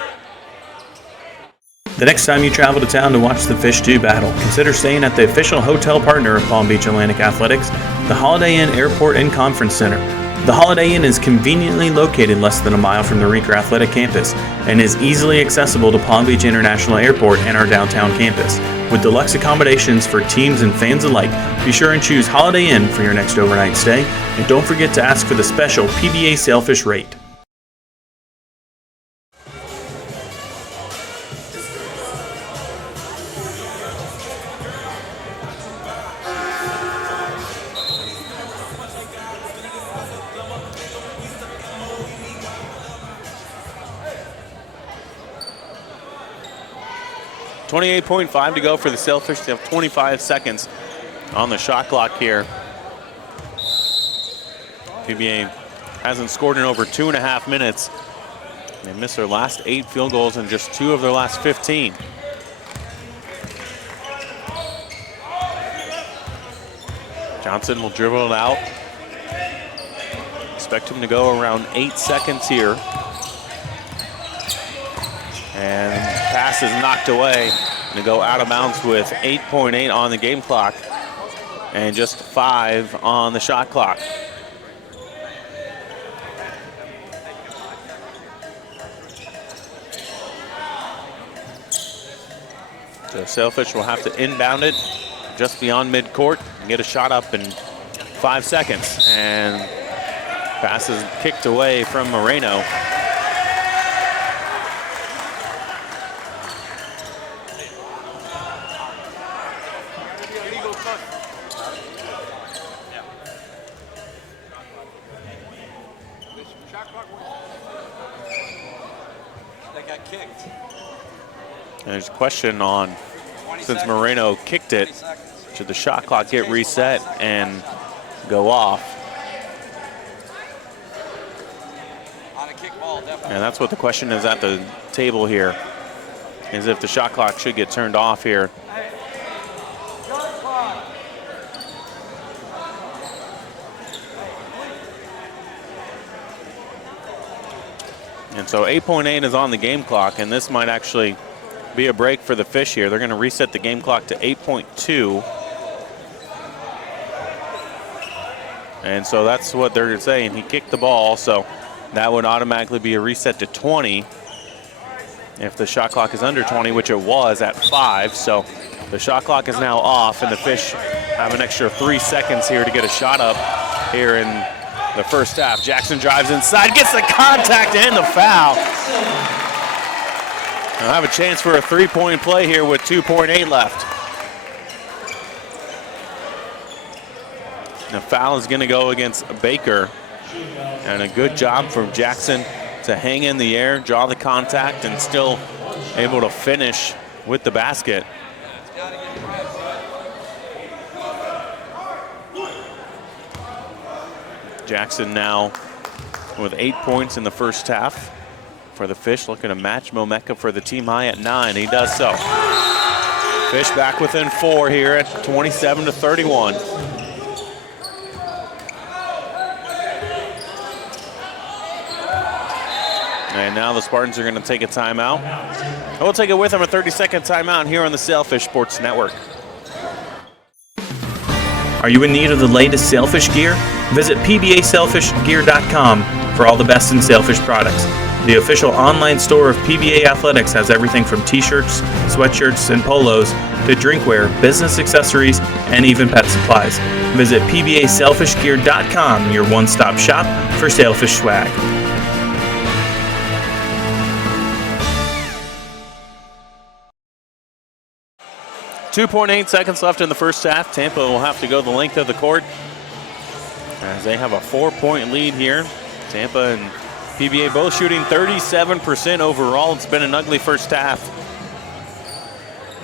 The next time you travel to town to watch the Fish 2 battle, consider staying at the official hotel partner of Palm Beach Atlantic Athletics, the Holiday Inn Airport and Conference Center. The Holiday Inn is conveniently located less than a mile from the Reeker Athletic Campus and is easily accessible to Palm Beach International Airport and our downtown campus. With deluxe accommodations for teams and fans alike, be sure and choose Holiday Inn for your next overnight stay, and don't forget to ask for the special PBA Sailfish rate. 28.5 to go for the Sailfish. They have 25 seconds on the shot clock here. PBA hasn't scored in over 2.5 minutes. They missed their last 8 field goals and just 2 of their last 15. Johnson will dribble it out. Expect him to go around 8 seconds here. And pass is knocked away. To go out of bounds with 8.8 on the game clock and just 5 on the shot clock. So Sailfish will have to inbound it just beyond midcourt and get a shot up in 5 seconds. And pass is kicked away from Moreno. And there's a question on, since Moreno kicked it, should the shot clock get reset and go off? And that's what the question is at the table here, is if the shot clock should get turned off here. And so 8.8 is on the game clock, and this might actually be a break for the Fish here. They're going to reset the game clock to 8.2. And so that's what they're saying. He kicked the ball, so that would automatically be a reset to 20 if the shot clock is under 20, which it was at 5. So the shot clock is now off, and the Fish have an extra 3 seconds here to get a shot up here in the first half. Jackson drives inside, gets the contact and the foul. I'll have a chance for a 3-point play here with 2.8 left. The foul is going to go against Baker. And a good job from Jackson to hang in the air, draw the contact, and still able to finish with the basket. Jackson now with 8 points in the first half for the Fish, looking to match Momeka for the team high at 9. He does so. Fish back within 4 here at 27-31. And now the Spartans are going to take a timeout. And we'll take it with them, a 30-second timeout here on the Sailfish Sports Network. Are you in need of the latest Sailfish gear? Visit pbasailfishgear.com for all the best in Sailfish products. The official online store of PBA Athletics has everything from t-shirts, sweatshirts, and polos to drinkware, business accessories, and even pet supplies. Visit pbasailfishgear.com, your one-stop shop for Sailfish swag. .8 seconds left in the first half. Tampa will have to go the length of the court as they have a 4-point lead here. Tampa and PBA both shooting 37% overall. It's been an ugly first half.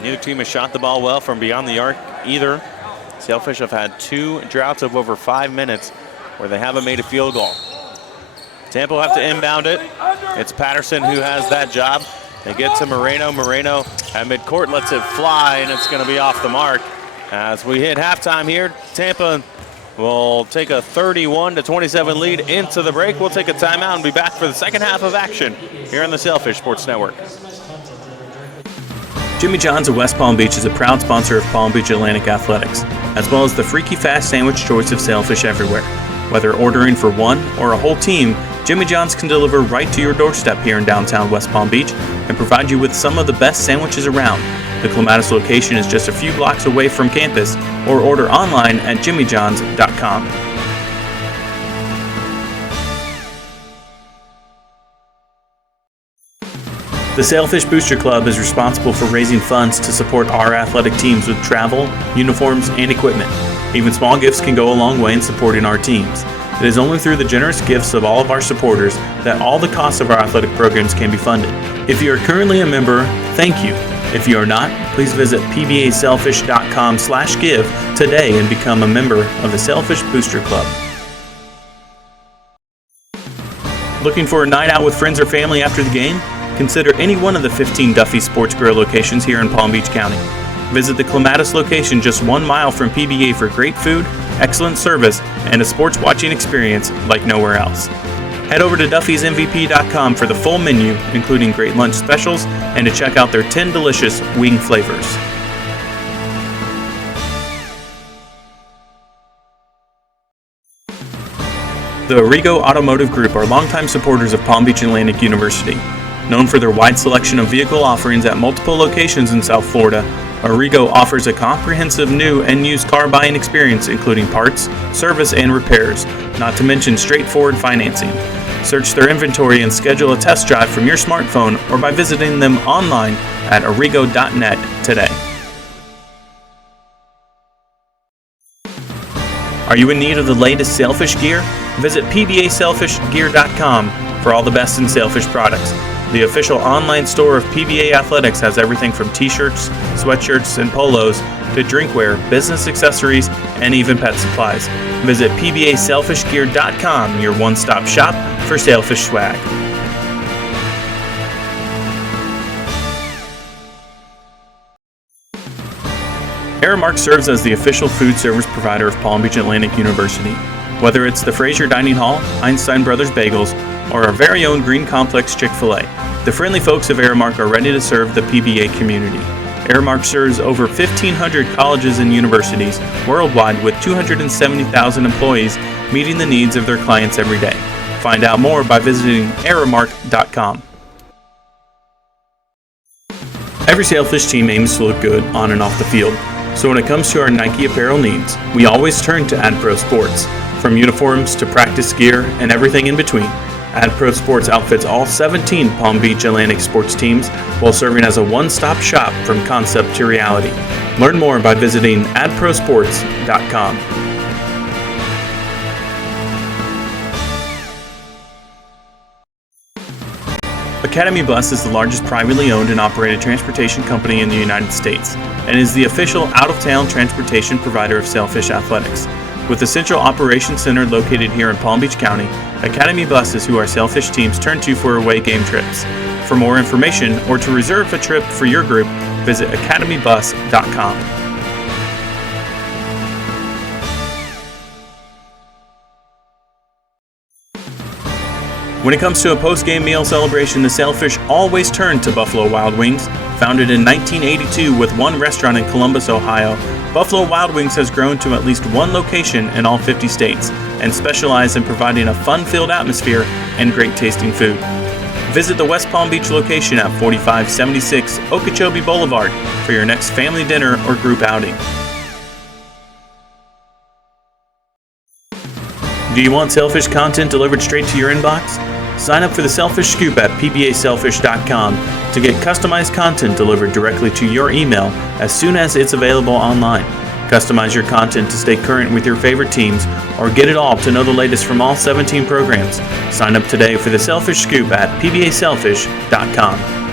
Neither team has shot the ball well from beyond the arc either. Sailfish have had 2 droughts of over 5 minutes where they haven't made a field goal. Tampa will have to inbound it. It's Patterson who has that job. They get to Moreno. Moreno at midcourt lets it fly, and it's going to be off the mark. As we hit halftime here, Tampa will take a 31-27 lead into the break. We'll take a timeout and be back for the second half of action here on the Sailfish Sports Network. Jimmy John's of West Palm Beach is a proud sponsor of Palm Beach Atlantic Athletics, as well as the freaky fast sandwich choice of Sailfish everywhere. Whether ordering for one or a whole team, Jimmy John's can deliver right to your doorstep here in downtown West Palm Beach and provide you with some of the best sandwiches around. The Clematis location is just a few blocks away from campus, or order online at jimmyjohns.com. The Sailfish Booster Club is responsible for raising funds to support our athletic teams with travel, uniforms, and equipment. Even small gifts can go a long way in supporting our teams. It is only through the generous gifts of all of our supporters that all the costs of our athletic programs can be funded. If you are currently a member, thank you. If you are not, please visit pbaselfish.com/give today and become a member of the Sailfish Booster Club. Looking for a night out with friends or family after the game? Consider any one of the 15 Duffy Sports Grill locations here in Palm Beach County. Visit the Clematis location just 1 mile from PBA for great food, excellent service, and a sports watching experience like nowhere else. Head over to duffysmvp.com for the full menu, including great lunch specials, and to check out their 10 delicious wing flavors. The Arrigo Automotive Group are longtime supporters of Palm Beach Atlantic University. Known for their wide selection of vehicle offerings at multiple locations in South Florida, Arrigo offers a comprehensive new and used car buying experience including parts, service, and repairs, not to mention straightforward financing. Search their inventory and schedule a test drive from your smartphone or by visiting them online at arrigo.net today. Are you in need of the latest Sailfish gear? Visit pbasailfishgear.com for all the best in Sailfish products. The official online store of PBA Athletics has everything from t-shirts, sweatshirts, and polos to drinkware, business accessories, and even pet supplies. Visit pbasailfishgear.com, your one-stop shop for Sailfish swag. Aramark serves as the official food service provider of Palm Beach Atlantic University. Whether it's the Fraser Dining Hall, Einstein Brothers Bagels, or our very own Green Complex Chick-fil-A, the friendly folks of Aramark are ready to serve the PBA community. Aramark serves over 1,500 colleges and universities worldwide with 270,000 employees meeting the needs of their clients every day. Find out more by visiting aramark.com. Every Sailfish team aims to look good on and off the field. So when it comes to our Nike apparel needs, we always turn to AdPro Sports. From uniforms to practice gear and everything in between, AdPro Sports outfits all 17 Palm Beach Atlantic sports teams while serving as a one-stop shop from concept to reality. Learn more by visiting adprosports.com. Academy Bus is the largest privately owned and operated transportation company in the United States and is the official out-of-town transportation provider of Sailfish Athletics. With the central operations center located here in Palm Beach County, Academy Bus is who our Sailfish teams turn to for away game trips. For more information or to reserve a trip for your group, visit academybus.com. When it comes to a post-game meal celebration, the Sailfish always turn to Buffalo Wild Wings. Founded in 1982 with one restaurant in Columbus, Ohio, Buffalo Wild Wings has grown to at least one location in all 50 states and specialize in providing a fun-filled atmosphere and great-tasting food. Visit the West Palm Beach location at 4576 Okeechobee Boulevard for your next family dinner or group outing. Do you want Sailfish content delivered straight to your inbox? Sign up for the Sailfish Scoop at pbasailfish.com to get customized content delivered directly to your email as soon as it's available online. Customize your content to stay current with your favorite teams or get it all to know the latest from all 17 programs. Sign up today for the Sailfish Scoop at pbasailfish.com.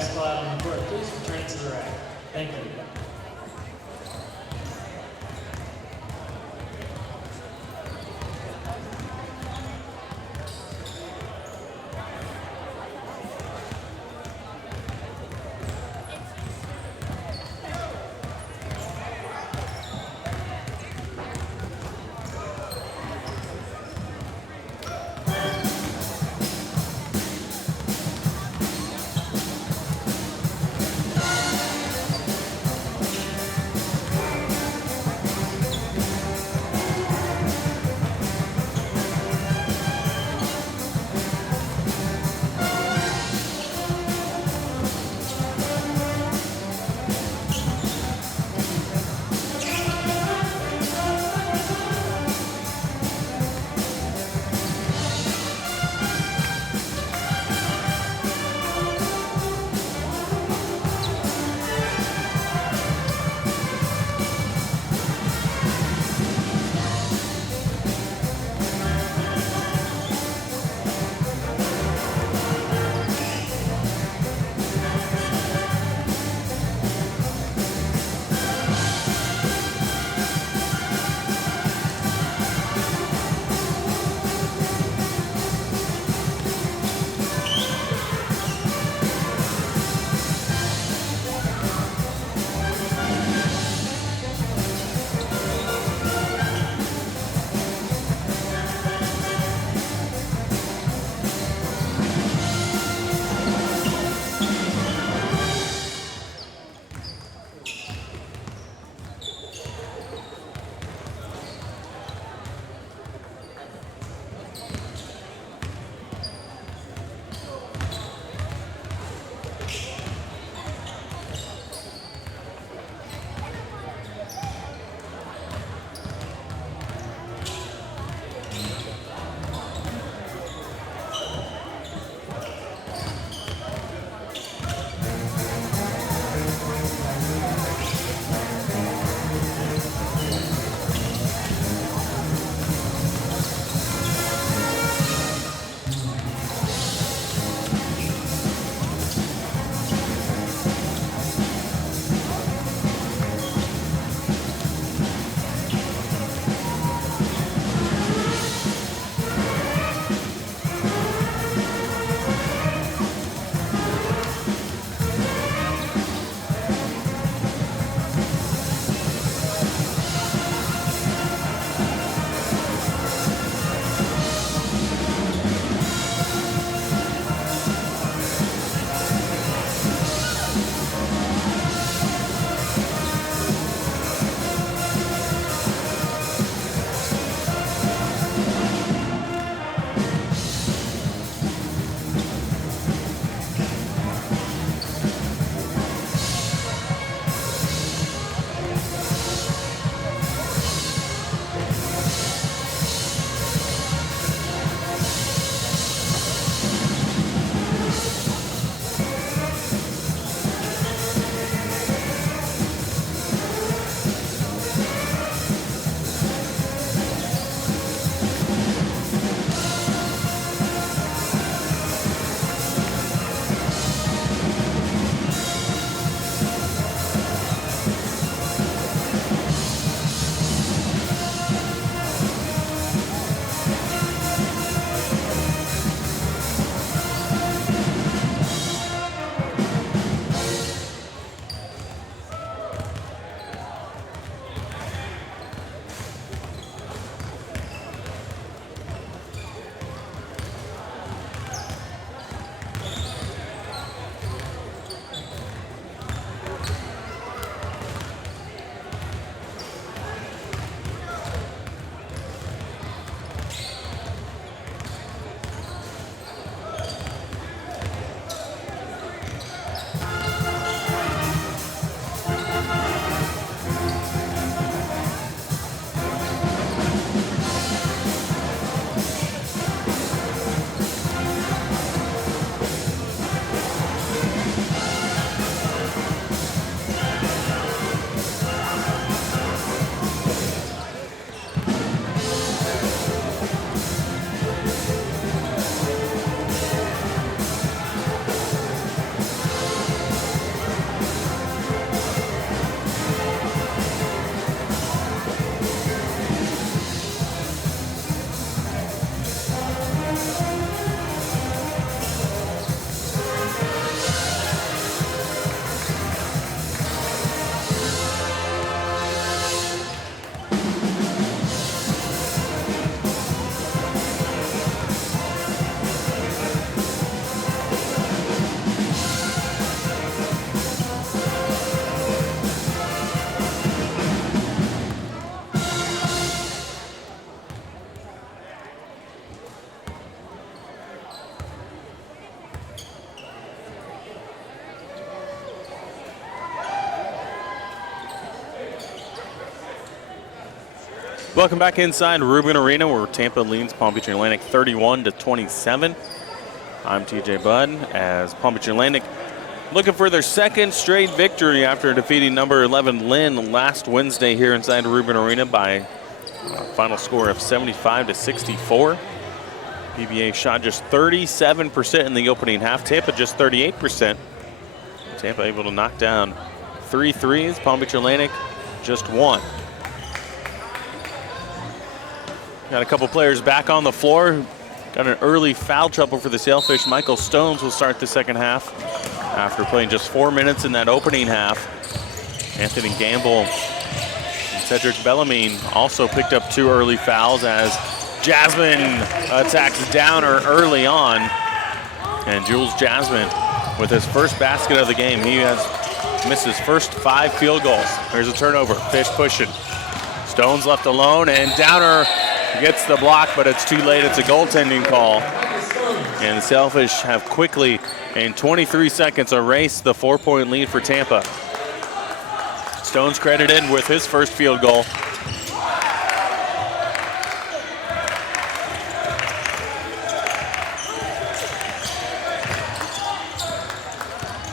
basketball out on the court, please return it to the rack. Thank you. Welcome back inside Rubin Arena, where Tampa leads Palm Beach Atlantic 31-27. I'm TJ Budd, as Palm Beach Atlantic looking for their second straight victory after defeating number 11 Lynn last Wednesday here inside Rubin Arena by a final score of 75-64. PBA shot just 37% in the opening half. Tampa just 38%. Tampa able to knock down 3 threes. Palm Beach Atlantic just 1. Got a couple players back on the floor. Got an early foul trouble for the Sailfish. Michael Stones will start the second half after playing just 4 minutes in that opening half. Anthony Gamble and Cedric Bellarmine also picked up 2 early fouls as Jasmine attacks Downer early on. And Jules Jasmine with his first basket of the game. He has missed his first 5 field goals. There's a turnover. Fish pushing. Stones left alone, and Downer gets the block, but it's too late. It's a goaltending call. And the Sailfish have quickly, in 23 seconds, erased the 4-point lead for Tampa. Stones credited with his first field goal.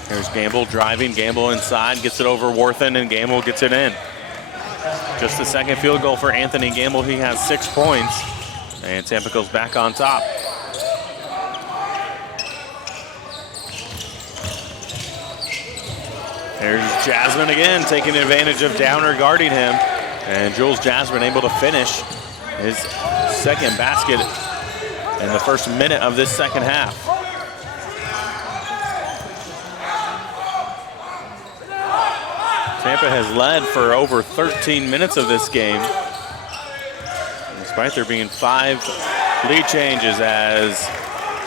Here's Gamble driving. Gamble inside, gets it over Worthen, and Gamble gets it in. Just the second field goal for Anthony Gamble. He has 6 points, and Tampa goes back on top. There's Jasmine again, taking advantage of Downer guarding him, and Jules Jasmine able to finish his second basket in the first minute of this second half. Tampa has led for over 13 minutes of this game, despite there being 5 lead changes, as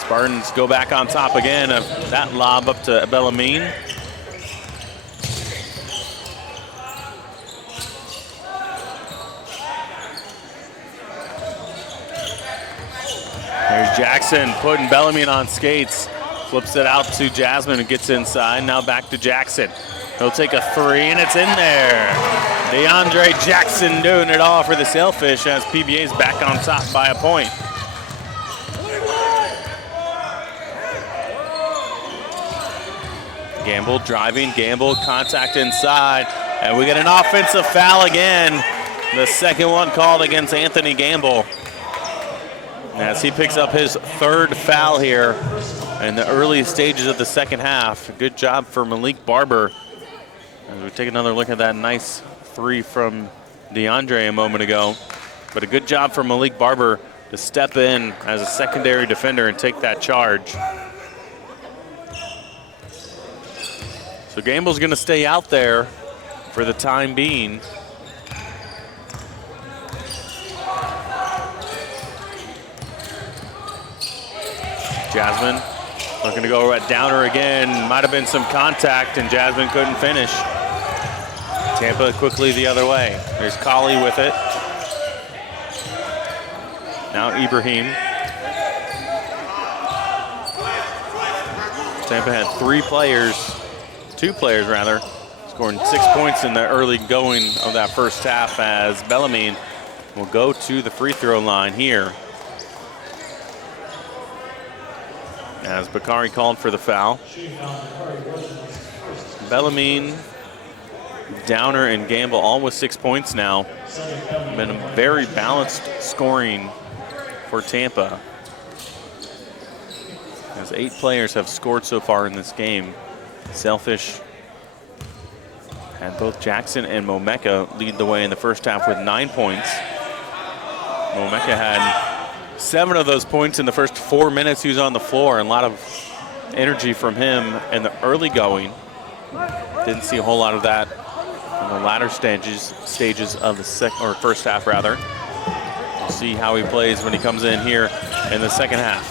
Spartans go back on top again of that lob up to Bellarmine. There's Jackson putting Bellarmine on skates, flips it out to Jasmine, who gets inside. Now back to Jackson. He'll take a 3, and it's in there. DeAndre Jackson doing it all for the Sailfish as PBA's back on top by a point. Gamble driving, Gamble contact inside, and we get an offensive foul again. The second one called against Anthony Gamble, as he picks up his 3rd foul here in the early stages of the second half. Good job for Malik Barber. As we take another look at that nice 3 from DeAndre a moment ago. But a good job for Malik Barber to step in as a secondary defender and take that charge. So Gamble's going to stay out there for the time being. Jasmine looking to go at Downer again. Might have been some contact, and Jasmine couldn't finish. Tampa quickly the other way. There's Colley with it. Now Ibrahim. Tampa had 2 players rather, scoring 6 points in the early going of that first half, as Bellarmine will go to the free throw line here. As Bakari called for the foul. Bellarmine, Downer, and Gamble all with 6 points now. Been a very balanced scoring for Tampa, as 8 players have scored so far in this game. Sailfish had both Jackson and Momeka lead the way in the first half with 9 points. Momeka had 7 of those points in the first 4 minutes he was on the floor, and a lot of energy from him in the early going. Didn't see a whole lot of that in the latter stages of the first half rather. We'll see how he plays when he comes in here in the second half.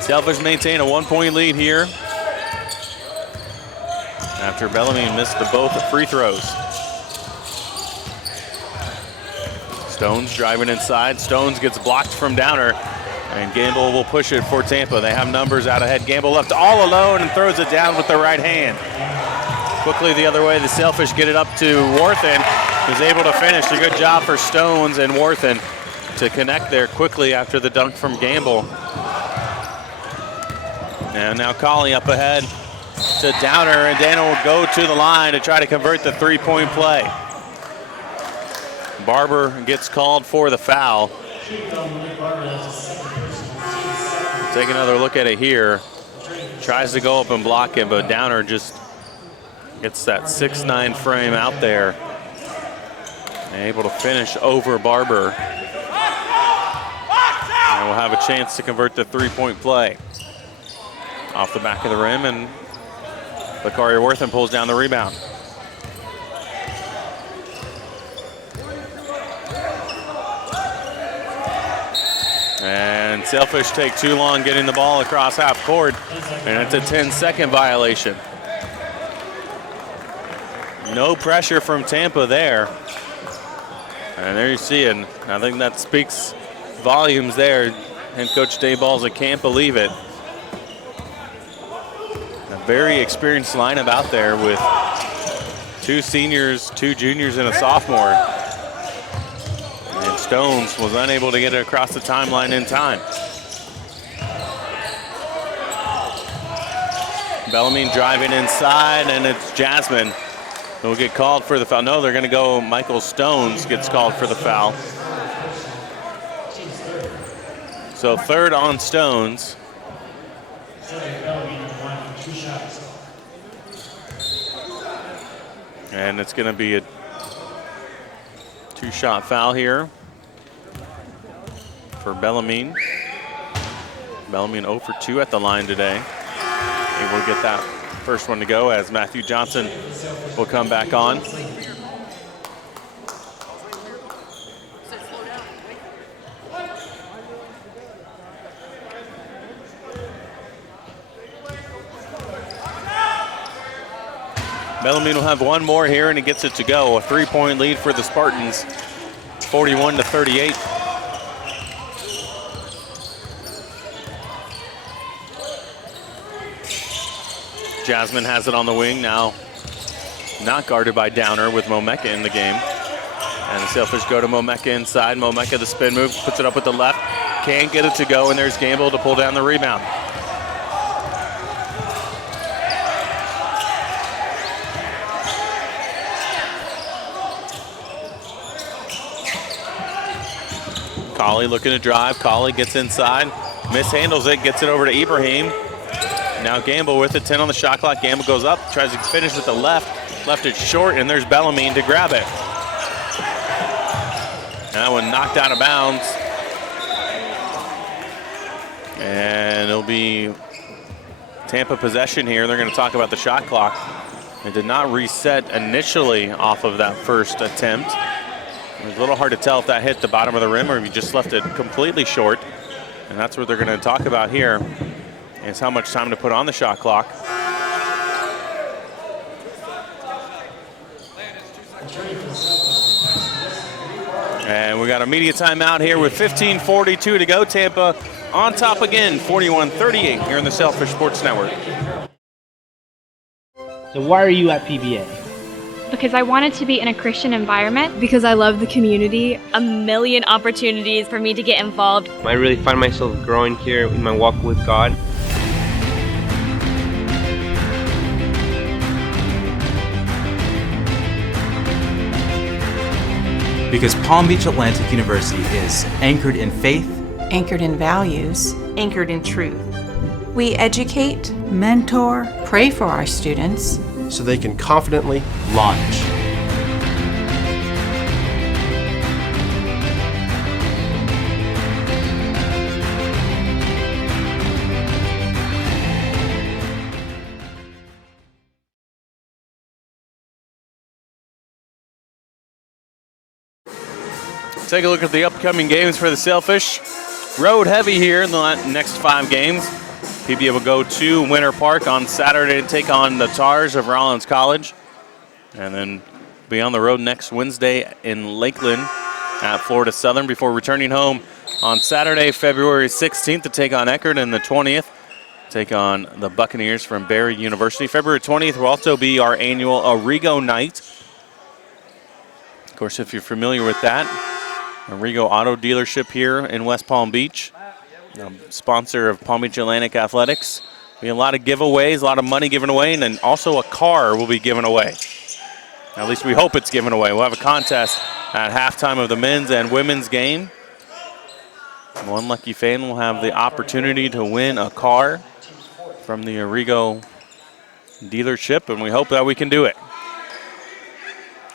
Sailfish maintain a 1-point lead here after Bellarmine missed both free throws. Stones driving inside. Stones gets blocked from Downer, and Gamble will push it for Tampa. They have numbers out ahead. Gamble left all alone and throws it down with the right hand. Quickly the other way, the Sailfish get it up to Worthen, is able to finish. A good job for Stones and Worthen to connect there quickly after the dunk from Gamble. And now Colley up ahead to Downer, and Dana will go to the line to try to convert the three-point play. Barber gets called for the foul. Take another look at it here. Tries to go up and block it, but Downer just gets that 6'9" frame out there. And able to finish over Barber. And we'll have a chance to convert the three-point play. Off the back of the rim, and Lakaria Worthen pulls down the rebound. And Sailfish take too long getting the ball across half court, and it's a 10-second violation. No pressure from Tampa there. And there you see it. I think that speaks volumes there. Head coach Dave Balza can't believe it. A very experienced lineup out there with 2 seniors, 2 juniors, and a sophomore. And Stones was unable to get it across the timeline in time. Bellarmine driving inside, and it's Jasmine who will get called for the foul. No, they're going to go Michael Stones gets called for the foul. So third on Stones. And it's going to be a 2-shot foul here for Bellarmine. Bellarmine 0 for 2 at the line today. Able to get that first one to go as Matthew Johnson will come back on. Bellarmine will have one more here, and he gets it to go. A 3-point lead for the Spartans, 41-38. Jasmine has it on the wing now. Not guarded by Downer with Momeka in the game. And the Sailfish go to Momeka inside. Momeka, the spin move, puts it up with the left. Can't get it to go, and there's Gamble to pull down the rebound. Colley looking to drive. Colley gets inside, mishandles it, gets it over to Ibrahim. Now Gamble with it, 10 on the shot clock. Gamble goes up, tries to finish with the left. Left it short, and there's Bellarmine to grab it. And that one knocked out of bounds. And it'll be Tampa possession here. They're going to talk about the shot clock. It did not reset initially off of that first attempt. It was a little hard to tell if that hit the bottom of the rim or if you just left it completely short. And that's what they're going to talk about here, is how much time to put on the shot clock. And we got a media timeout here with 15:42 to go. Tampa on top again, 41-38 here in the Sailfish Sports Network. So why are you at PBA? Because I wanted to be in a Christian environment. Because I love the community. A million opportunities for me to get involved. I really find myself growing here in my walk with God. Because Palm Beach Atlantic University is anchored in faith, Anchored in values, Anchored in truth. we educate, mentor, pray for our students, so they can confidently launch. Take a look at the upcoming games for the Sailfish. Road heavy here in the next 5 games. PBA will go to Winter Park on Saturday to take on the Tars of Rollins College. And then be on the road next Wednesday in Lakeland at Florida Southern before returning home on Saturday, February 16th to take on Eckerd, and the 20th take on the Buccaneers from Barry University. February 20th will also be our annual Arrigo night. Of course, if you're familiar with that, Arrigo Auto Dealership here in West Palm Beach, sponsor of Palm Beach Atlantic Athletics. We have a lot of giveaways, a lot of money given away, and then also a car will be given away. At least we hope it's given away. We'll have a contest at halftime of the men's and women's game. One lucky fan will have the opportunity to win a car from the Arrigo dealership, and we hope that we can do it.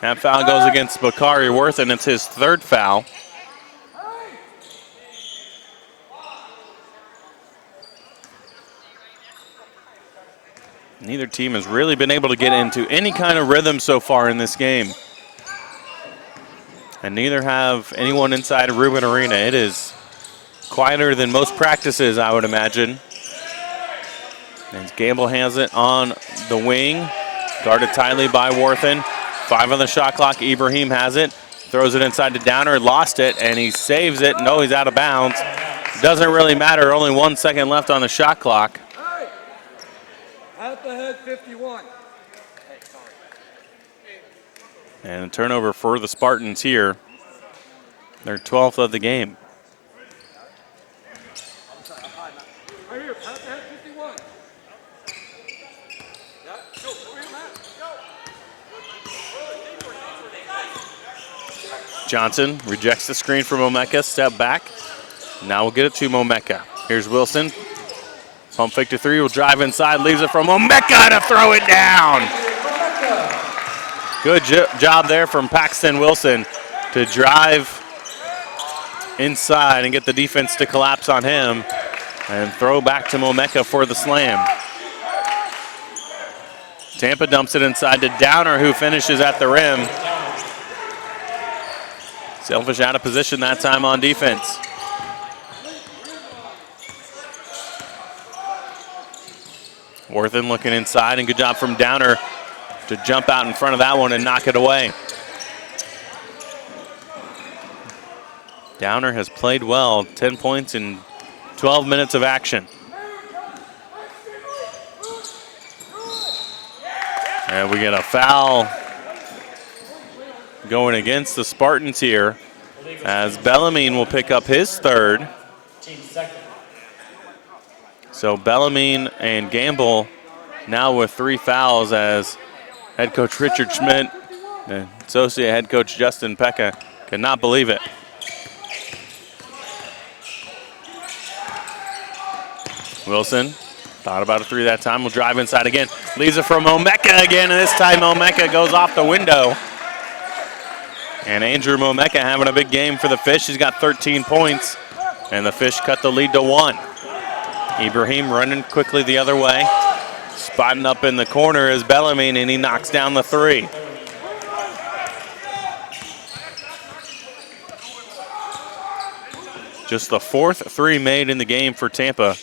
That foul goes against Bakari Worth, and it's his third foul. Neither team has really been able to get into any kind of rhythm so far in this game. And neither have anyone inside of Rubin Arena. It is quieter than most practices, I would imagine. And Gamble has it on the wing, guarded tightly by Worthen. 5 on the shot clock. Ibrahim has it, throws it inside to Downer, lost it, and he saves it. No, he's out of bounds. Doesn't really matter. Only 1 second left on the shot clock. At the head, 51. And a turnover for the Spartans here. Their 12th of the game. Right here, at the head, 51. Johnson rejects the screen from Momeka, step back. Now we'll get it to Momeka. Here's Wilson. Pump fake to 3, will drive inside, leaves it from Momeka to throw it down. Good job there from Paxton Wilson to drive inside and get the defense to collapse on him and throw back to Momeka for the slam. Tampa dumps it inside to Downer, who finishes at the rim. Sailfish out of position that time on defense. Worthen looking inside, and good job from Downer to jump out in front of that one and knock it away. Downer has played well, 10 points in 12 minutes of action. And we get a foul going against the Spartans here, as Bellarmine will pick up his third. So Bellarmine and Gamble now with 3 fouls, as head coach Richard Schmidt and associate head coach Justin Pekka cannot believe it. Wilson thought about a 3 that time, will drive inside again. Leaves it from Momeka again, and this time Momeka goes off the window. And Andrew Momeka having a big game for the Fish. He's got 13 points, and the Fish cut the lead to 1. Ibrahim running quickly the other way. Spotting up in the corner is Bellarmine, and he knocks down the 3. Just the 4th 3 made in the game for Tampa.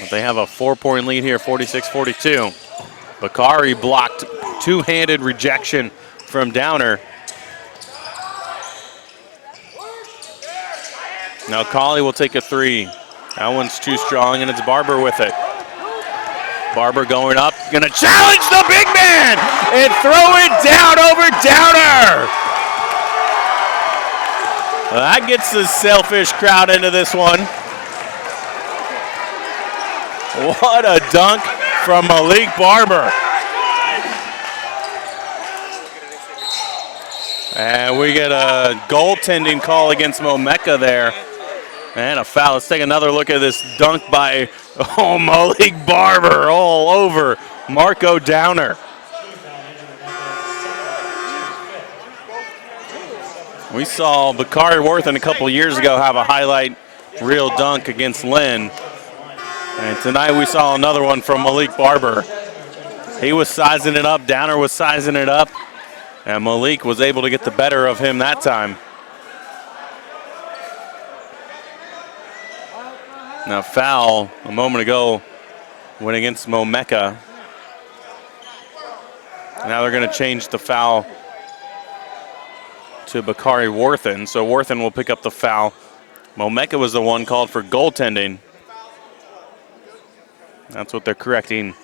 But they have a 4-point lead here, 46-42. Bakari blocked, 2-handed rejection from Downer. Now Colley will take a 3. That one's too strong, and it's Barber with it. Barber going up, gonna challenge the big man and throw it down over Downer. Well, that gets the Sailfish crowd into this one. What a dunk from Malik Barber. And we get a goaltending call against Momeka there. And a foul. Let's take another look at this dunk by Malik Barber all over Marco Downer. We saw Bakari Worthen a couple years ago have a highlight reel dunk against Lynn. And tonight we saw another one from Malik Barber. He was sizing it up, Downer was sizing it up, and Malik was able to get the better of him that time. Now foul a moment ago went against Momeka. Now they're going to change the foul to Bakari Worthen, so Worthen will pick up the foul. Momeka was the one called for goaltending. That's what they're correcting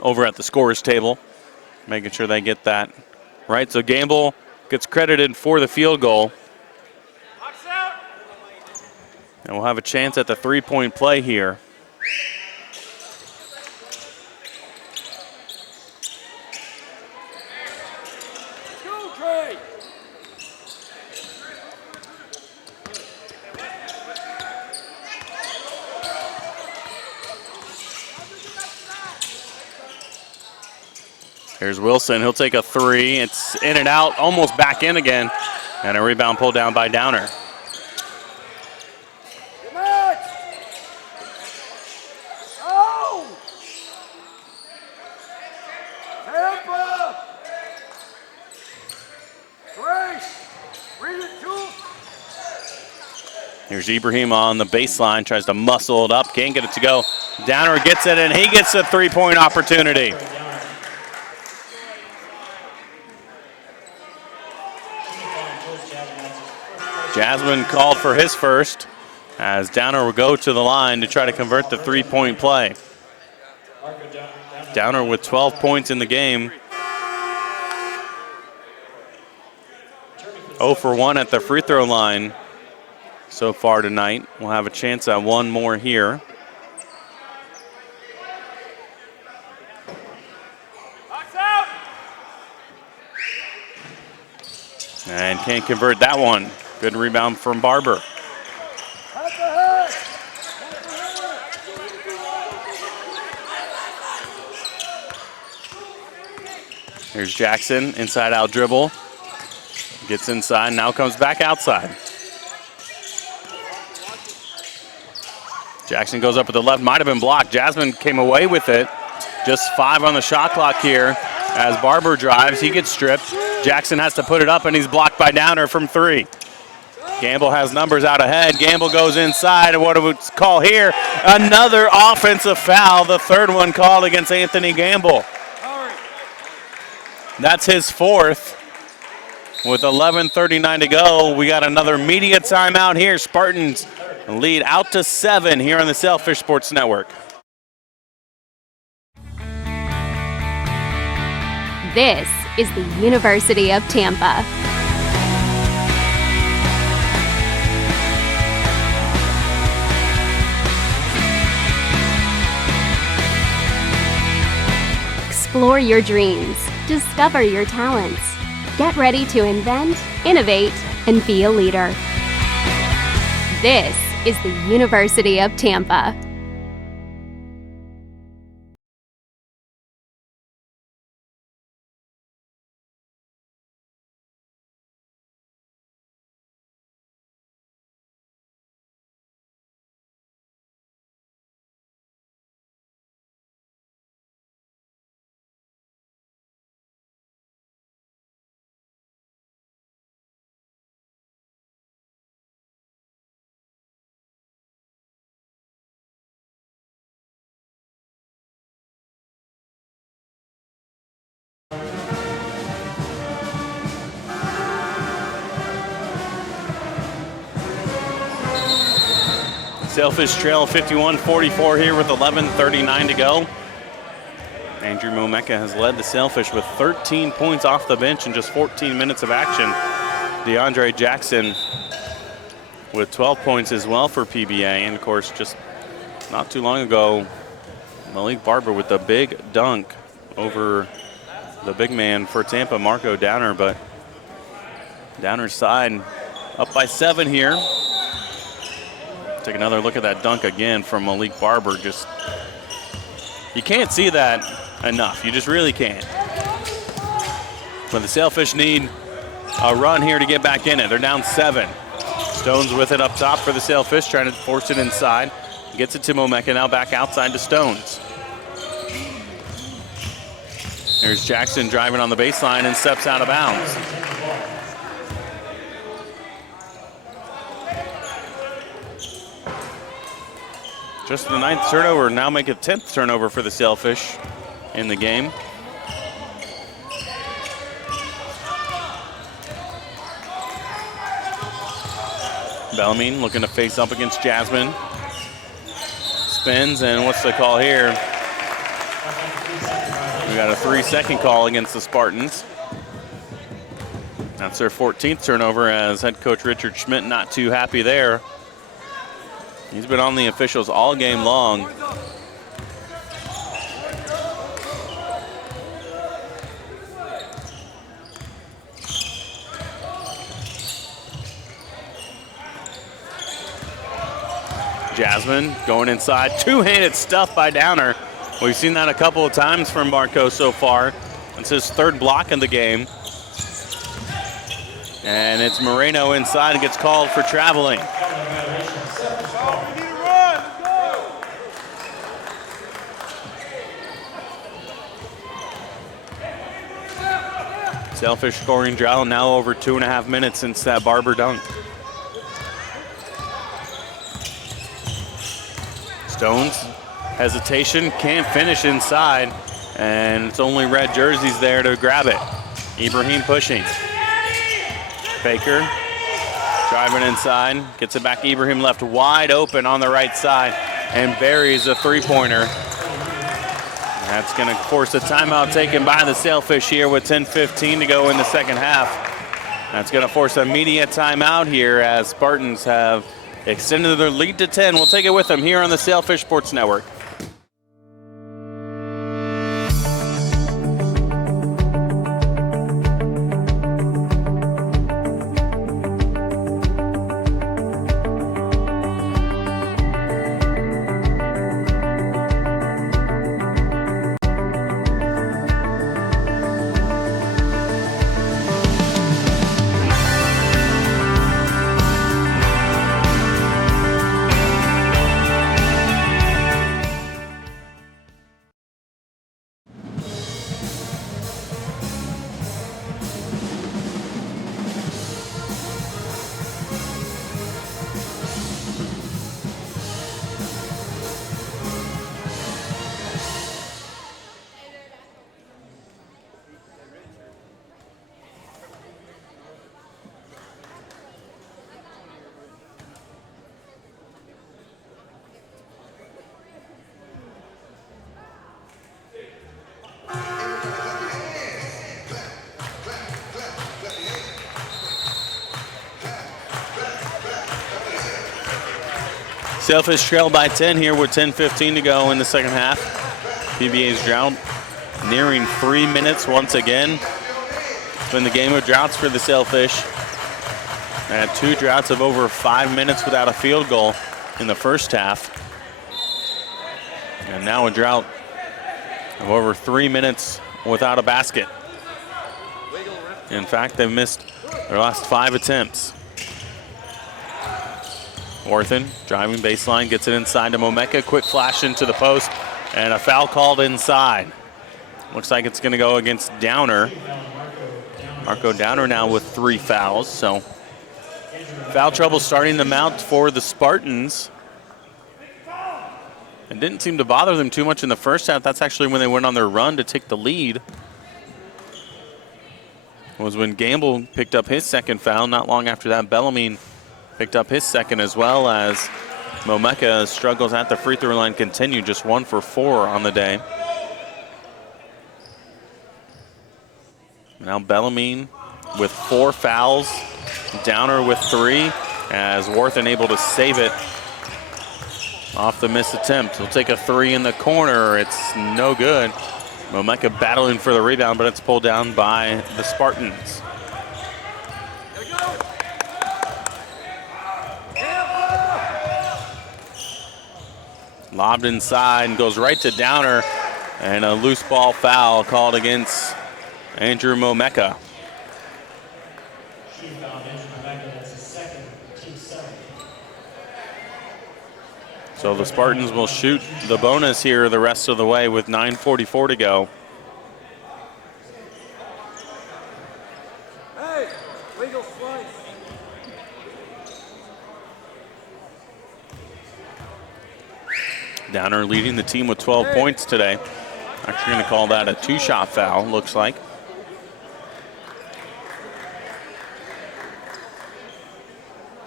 over at the scorer's table. making sure they get that right. So Gamble gets credited for the field goal. And we'll have a chance at the three-point play here. Here's Wilson. He'll take a three. It's in and out, almost back in again. And a rebound pulled down by Downer. Tampa! Here's Ibrahim on the baseline, tries to muscle it up, can't get it to go. Downer gets it, and he gets a three-point opportunity. Jasmine called for his first, as Downer will go to the line to try to convert the three-point play. Downer with 12 points in the game. 0 for 1 at the free throw line so far tonight. We'll have a chance at one more here. And can't convert that one. Good rebound from Barber. Here's Jackson, inside out dribble. Gets inside, now comes back outside. Jackson goes up with the left, might have been blocked. Jasmine came away with it. Just 5 on the shot clock here. As Barber drives, he gets stripped. Jackson has to put it up, and he's blocked by Downer from 3. Gamble has numbers out ahead. Gamble goes inside, and what do we call here? Another offensive foul, the third one called against Anthony Gamble. That's his 4th. With 11:39 to go, we got another media timeout here. Spartans lead out to 7 here on the Sailfish Sports Network. This is the University of Tampa. Explore your dreams. Discover your talents. Get ready to invent, innovate, and be a leader. This is the University of Tampa. Sailfish trail 51-44 here with 11:39 to go. Andrew Momeka has led the Sailfish with 13 points off the bench in just 14 minutes of action. DeAndre Jackson with 12 points as well for PBA. And of course, just not too long ago, Malik Barber with the big dunk over the big man for Tampa, Marco Downer. But Downer's side up by 7 here. Take another look at that dunk again from Malik Barber. Just, you can't see that enough. You just really can't. But the Sailfish need a run here to get back in it. They're down 7. Stones with it up top for the Sailfish, trying to force it inside. Gets it to Momeka, now back outside to Stones. There's Jackson driving on the baseline and steps out of bounds. Just the 9th turnover, now make a 10th turnover for the Sailfish in the game. Bellarmine looking to face up against Jasmine. Spins, and what's the call here? We got a 3-second call against the Spartans. That's their 14th turnover, as head coach Richard Schmidt not too happy there. He's been on the officials all game long. Jasmine going inside, two-handed stuff by Downer. We've seen that a couple of times from Marco so far. It's his third block in the game. And it's Moreno inside and gets called for traveling. Sailfish scoring drought now over 2.5 minutes since that Barber dunk. Stones, hesitation, can't finish inside, and it's only red jerseys there to grab it. Ibrahim pushing. Baker driving inside, gets it back. Ibrahim left wide open on the right side and buries a three-pointer. That's going to force a timeout taken by the Sailfish here with 10:15 to go in the second half. That's going to force a immediate timeout here as Spartans have extended their lead to 10. We'll take it with them here on the Sailfish Sports Network. Sailfish trail by 10 here with 10:15 to go in the second half. PBA's drought nearing 3 minutes once again. It's been the game of droughts for the Sailfish. They had 2 droughts of over 5 minutes without a field goal in the first half. And now a drought of over 3 minutes without a basket. In fact, they've missed their last 5 attempts. Orthan driving baseline, gets it inside to Momeka. Quick flash into the post, and a foul called inside. Looks like it's going to go against Downer. Marco Downer now with 3 fouls, so foul trouble starting to mount for the Spartans. It didn't seem to bother them too much in the first half. That's actually when they went on their run to take the lead. It was when Gamble picked up his second foul. Not long after that, Bellarmine picked up his second, as well as Momeka struggles at the free throw line continue, just 1 for 4 on the day. Now Bellarmine with 4 fouls, Downer with 3, as Worthen able to save it off the missed attempt. He'll take a 3 in the corner. It's no good. Momeka battling for the rebound, but it's pulled down by the Spartans. Lobbed inside and goes right to Downer, and a loose ball foul called against Andrew Momeka. So the Spartans will shoot the bonus here the rest of the way with 9:44 to go. Hey, legal slice. Downer leading the team with 12 points today. Actually going to call that a 2-shot foul, looks like.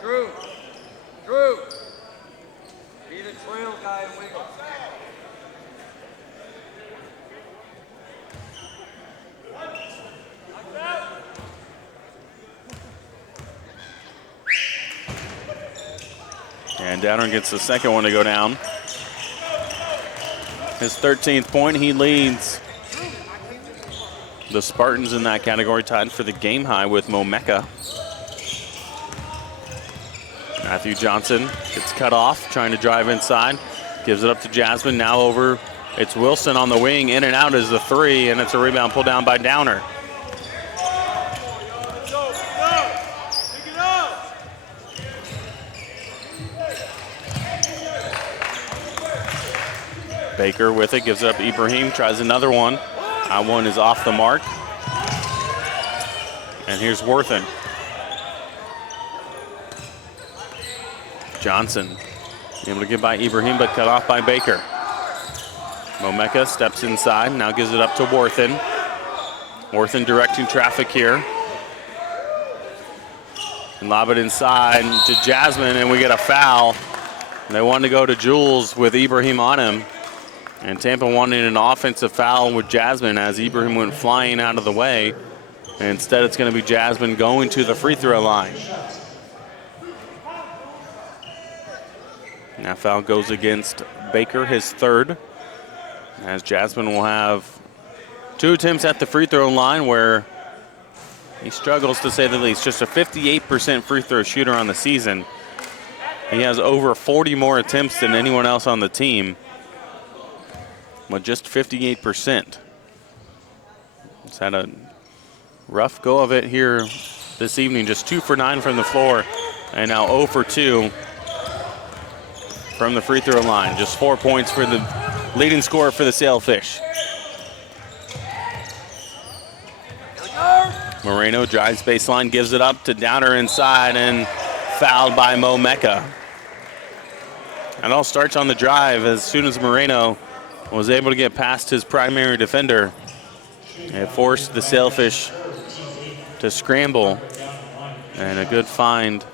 Drew. Be the trail guy and wiggle. And Downer gets the second one to go down. His 13th point, he leads the Spartans in that category, tied for the game high with Momeka. Matthew Johnson gets cut off, trying to drive inside. Gives it up to Jasmine, now over. It's Wilson on the wing, in and out is the three, and it's a rebound pulled down by Downer. Baker with it, gives it up. Ibrahim tries another one. That one is off the mark. And here's Worthen. Johnson able to get by Ibrahim, but cut off by Baker. Momeka steps inside, now gives it up to Worthen. Worthen directing traffic here. And lob it inside to Jasmine, and we get a foul. They wanted to go to Jules with Ibrahim on him. And Tampa wanted an offensive foul with Jasmine as Ibrahim went flying out of the way. And instead, it's going to be Jasmine going to the free throw line. And that foul goes against Baker, his third, as Jasmine will have 2 attempts at the free throw line where he struggles, to say the least. Just a 58% free throw shooter on the season. He has over 40 more attempts than anyone else on the team, but just 58%. He's had a rough go of it here this evening, just 2 for 9 from the floor, and now 0 for 2 from the free throw line. Just 4 points for the leading scorer for the Sailfish. Moreno drives baseline, gives it up to Downer inside, and fouled by Momeka. And all starts on the drive as soon as Moreno was able to get past his primary defender. It forced the Sailfish to scramble, and a good find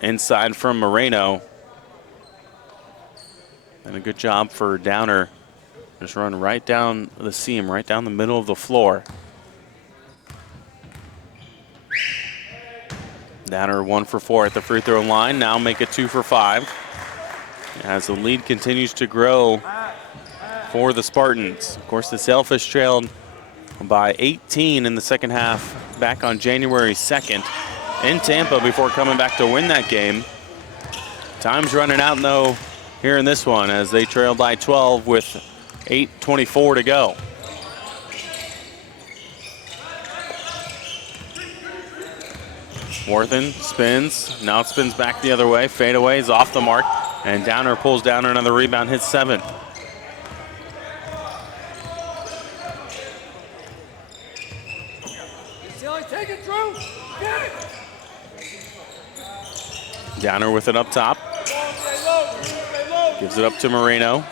inside from Moreno. And a good job for Downer. Just run right down the seam, right down the middle of the floor. Downer 1 for 4 at the free throw line, now make it 2 for 5. As the lead continues to grow for the Spartans. Of course, the Sailfish trailed by 18 in the second half back on January 2nd in Tampa before coming back to win that game. Time's running out, though, here in this one as they trail by 12 with 8:24 to go. Worthen spins, now it spins back the other way. Fadeaway is off the mark, and Downer pulls down another rebound, hits 7. Take it, Drew. Get it. Downer with it up top. Gives it up to Moreno.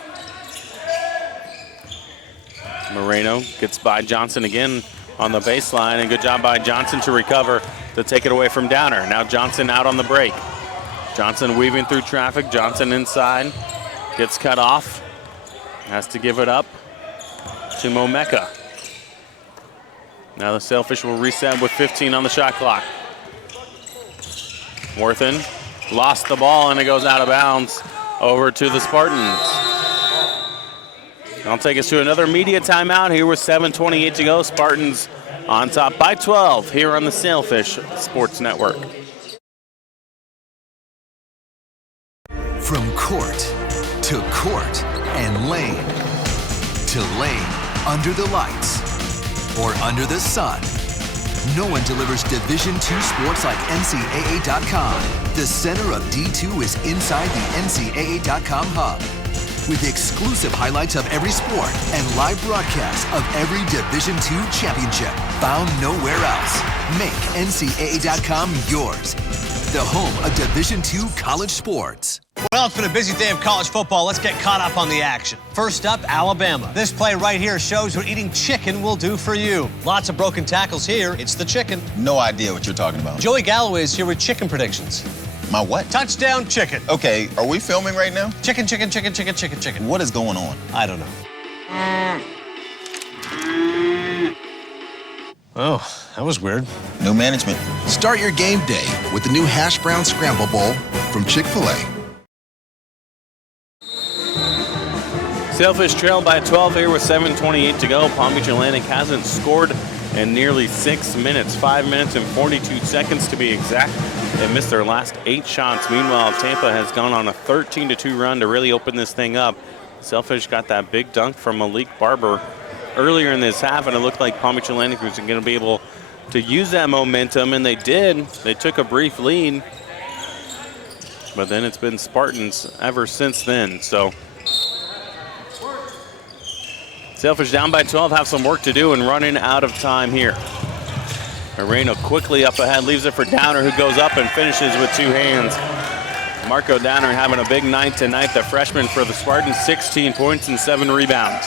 Moreno gets by Johnson again on the baseline, and good job by Johnson to recover to take it away from Downer. Now Johnson out on the break. Johnson weaving through traffic. Johnson inside. Gets cut off. Has to give it up to Momeka. Now the Sailfish will reset with 15 on the shot clock. Worthen lost the ball, and it goes out of bounds over to the Spartans. I'll take us to another media timeout here with 7:28 to go. Spartans on top by 12 here on the Sailfish Sports Network. From court to court and lane to lane, under the lights or under the sun, no one delivers Division II sports like NCAA.com. The center of D2 is inside the NCAA.com hub, with exclusive highlights of every sport and live broadcasts of every Division II championship found nowhere else. Make NCAA.com yours, the home of Division II college sports. Well, it's been a busy day of college football. Let's get caught up on the action. First up, Alabama. This play right here shows what eating chicken will do for you. Lots of broken tackles here. It's the chicken. No idea what you're talking about. Joey Galloway is here with chicken predictions. My what? Touchdown chicken. Okay, are we filming right now? Chicken, chicken, chicken, chicken, chicken, chicken. What is going on? I don't know. Oh, that was weird. New management. Start your game day with the new Hash Brown Scramble Bowl from Chick-fil-A. Sailfish trailed by 12 here with 7:28 to go. Palm Beach Atlantic hasn't scored in nearly 6 minutes, 5 minutes and 42 seconds to be exact. They missed their last 8 shots. Meanwhile, Tampa has gone on a 13-2 run to really open this thing up. Sailfish got that big dunk from Malik Barber earlier in this half, and it looked like Palm Beach Atlantic was going to be able to use that momentum, and they did. They took a brief lead, but then it's been Spartans ever since then. So Sailfish down by 12, have some work to do and running out of time here. Moreno quickly up ahead, leaves it for Downer, who goes up and finishes with 2 hands. Marco Downer having a big night tonight, the freshman for the Spartans, 16 points and 7 rebounds.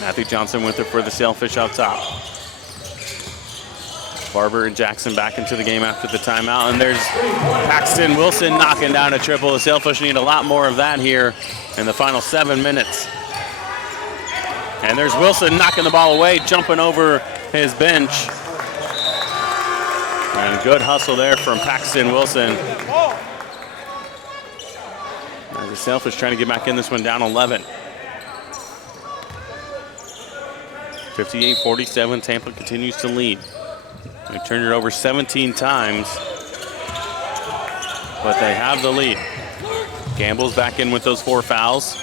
Matthew Johnson with it for the Sailfish up top. Barber and Jackson back into the game after the timeout, and there's Paxton Wilson knocking down a triple. The Sailfish need a lot more of that here in the final 7 minutes. And there's Wilson knocking the ball away, jumping over his bench. And good hustle there from Paxton Wilson. As the Sailfish trying to get back in this one, down 11. 58-47, Tampa continues to lead. They turned it over 17 times, but they have the lead. Gamble's back in with those 4 fouls,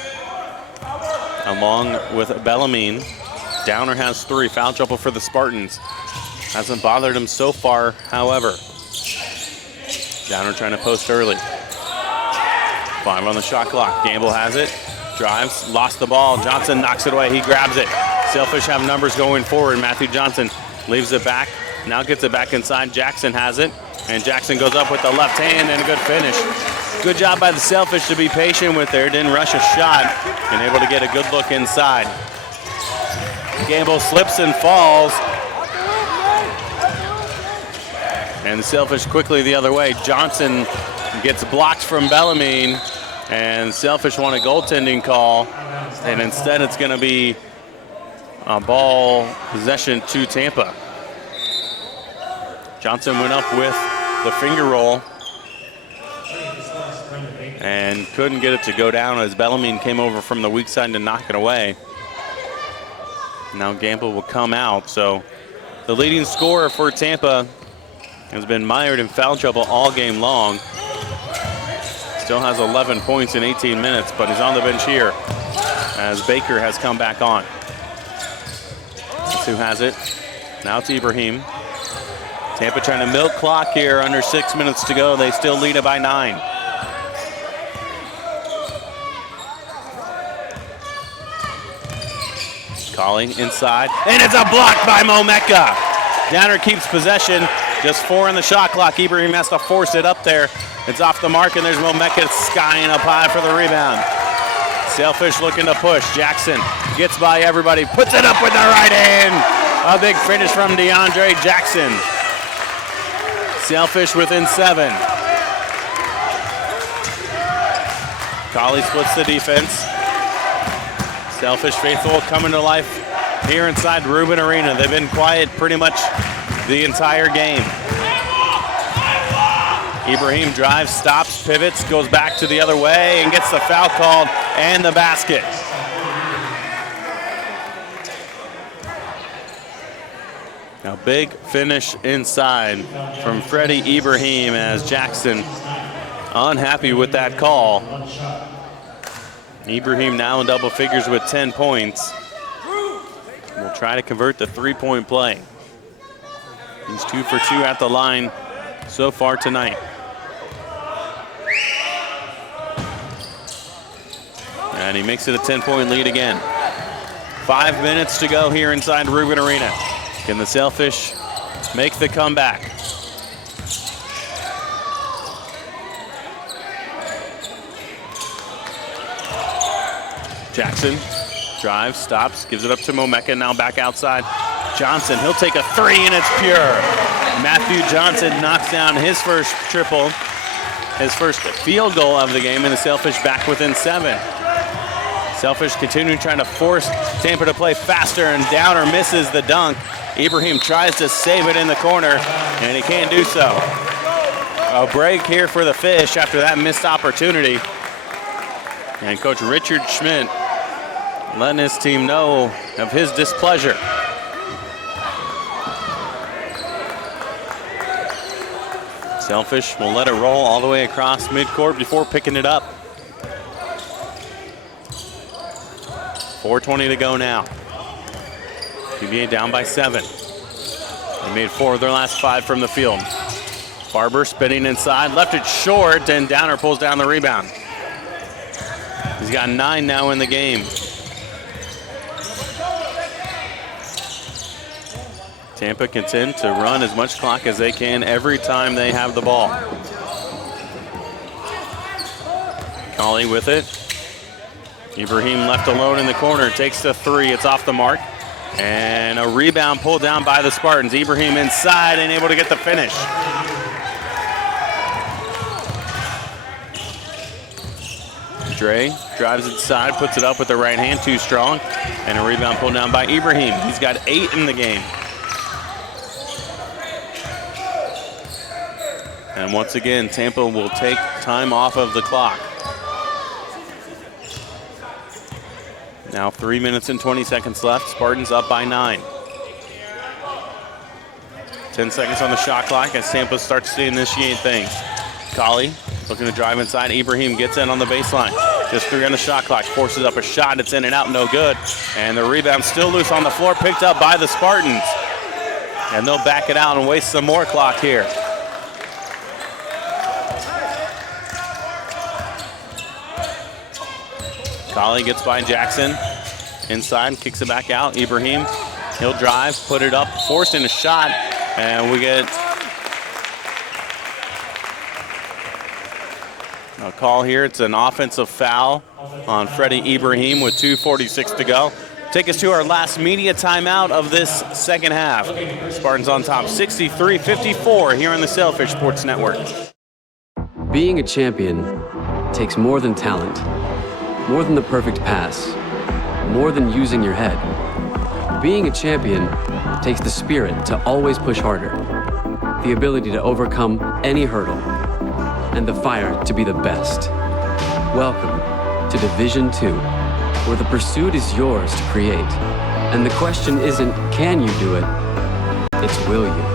along with Bellarmine. Downer has 3. Foul trouble for the Spartans. Hasn't bothered him so far, however. Downer trying to post early. 5 on the shot clock. Gamble has it. Drives, lost the ball. Johnson knocks it away. He grabs it. Sailfish have numbers going forward. Matthew Johnson leaves it back. Now gets it back inside. Jackson has it. And Jackson goes up with the left hand and a good finish. Good job by the Sailfish to be patient with there. Didn't rush a shot and able to get a good look inside. Gamble slips and falls. And the Sailfish quickly the other way. Johnson gets blocked from Bellarmine. And Sailfish want a goaltending call. And instead it's going to be a ball possession to Tampa. Johnson went up with the finger roll and couldn't get it to go down as Bellarmine came over from the weak side to knock it away. Now Gamble will come out. So the leading scorer for Tampa has been mired in foul trouble all game long. Still has 11 points in 18 minutes, but he's on the bench here as Baker has come back on. That's who has it. Now it's Ibrahim. Tampa trying to milk clock here, under 6 minutes to go. They still lead it by 9. Calling inside, and it's a block by Momeka. Downer keeps possession, just 4 on the shot clock. Ibrahim has to force it up there. It's off the mark, and there's Momeka skying up high for the rebound. Sailfish looking to push. Jackson gets by everybody, puts it up with the right hand. A big finish from DeAndre Jackson. Sailfish within 7. Colley splits the defense. Sailfish faithful coming to life here inside Rubin Arena. They've been quiet pretty much the entire game. Ibrahim drives, stops, pivots, goes back to the other way and gets the foul called and the basket. Now big finish inside from Freddie Ibrahim as Jackson unhappy with that call. Ibrahim now in double figures with 10 points. We'll try to convert the 3-point play. He's 2 for 2 at the line so far tonight. And he makes it a 10-point lead again. 5 minutes to go here inside Rubin Arena. Can the Sailfish make the comeback? Jackson drives, stops, gives it up to Momeka, now back outside. Johnson, he'll take a 3 and it's pure. Matthew Johnson knocks down his first triple, his first field goal of the game, and the Sailfish back within 7. Sailfish continuing trying to force Tampa to play faster, and Downer misses the dunk. Ibrahim tries to save it in the corner, and he can't do so. A break here for the Fish after that missed opportunity. And Coach Richard Schmidt letting his team know of his displeasure. Sailfish will let it roll all the way across midcourt before picking it up. 4:20 to go now. PBA down by 7. They made 4 of their last 5 from the field. Barber spinning inside, left it short, and Downer pulls down the rebound. He's got 9 now in the game. Tampa content to run as much clock as they can every time they have the ball. Colley with it. Ibrahim left alone in the corner, takes the 3, it's off the mark. And a rebound pulled down by the Spartans. Ibrahim inside and able to get the finish. Dre drives inside, puts it up with the right hand, too strong. And a rebound pulled down by Ibrahim. He's got 8 in the game. And once again, Tampa will take time off of the clock. Now 3 minutes and 20 seconds left. Spartans up by 9. 10 seconds on the shot clock as Tampa starts to initiate things. Colley looking to drive inside. Ibrahim gets in on the baseline. Just 3 on the shot clock. Forces up a shot. It's in and out. No good. And the rebound still loose on the floor. Picked up by the Spartans. And they'll back it out and waste some more clock here. Colley gets by Jackson. Inside, kicks it back out. Ibrahim, he'll drive, put it up, forced in a shot, and we get a call here. It's an offensive foul on Freddie Ibrahim with 2:46 to go. Take us to our last media timeout of this second half. Spartans on top, 63-54 here on the Sailfish Sports Network. Being a champion takes more than talent. More than the perfect pass, more than using your head. Being a champion takes the spirit to always push harder, the ability to overcome any hurdle, and the fire to be the best. Welcome to Division II, where the pursuit is yours to create. And the question isn't, can you do it? It's, will you?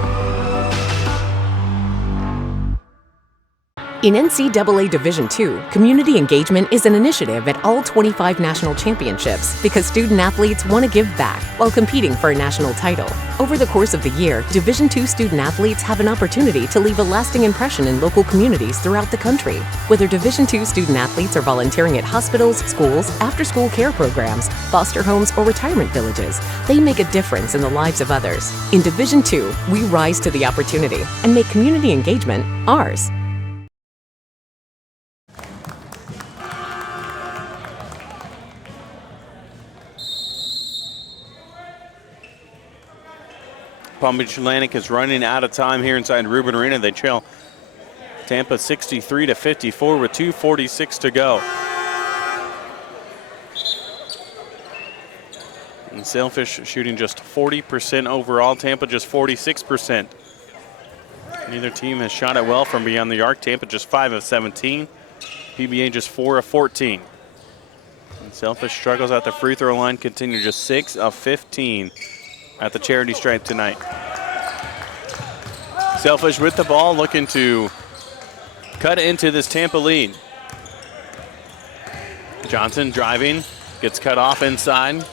In NCAA Division II, community engagement is an initiative at all 25 national championships because student athletes want to give back while competing for a national title. Over the course of the year, Division II student athletes have an opportunity to leave a lasting impression in local communities throughout the country. Whether Division II student athletes are volunteering at hospitals, schools, after-school care programs, foster homes, or retirement villages, they make a difference in the lives of others. In Division II, we rise to the opportunity and make community engagement ours. Palm Beach Atlantic is running out of time here inside Rubin Arena. They trail Tampa 63-54 with 2:46 to go. And Sailfish shooting just 40% overall. Tampa just 46%. Neither team has shot it well from beyond the arc. Tampa just 5 of 17. PBA just 4 of 14. And Sailfish struggles at the free throw line. Continue just 6 of 15. At the charity stripe tonight. Sailfish with the ball, looking to cut into this Tampa lead. Johnson driving, gets cut off inside.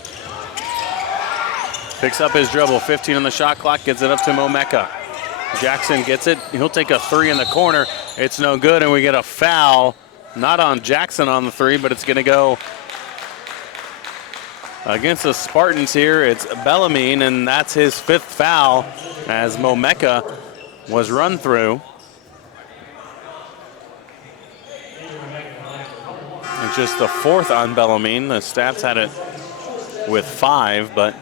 Picks up his dribble, 15 on the shot clock, gets it up to Momeka. Jackson gets it, he'll take a 3 in the corner. It's no good, and we get a foul. Not on Jackson on the 3, but it's gonna go against the Spartans here. It's Bellarmine, and that's his 5th foul as Momeka was run through. It's just the 4th on Bellarmine. The stats had it with 5, but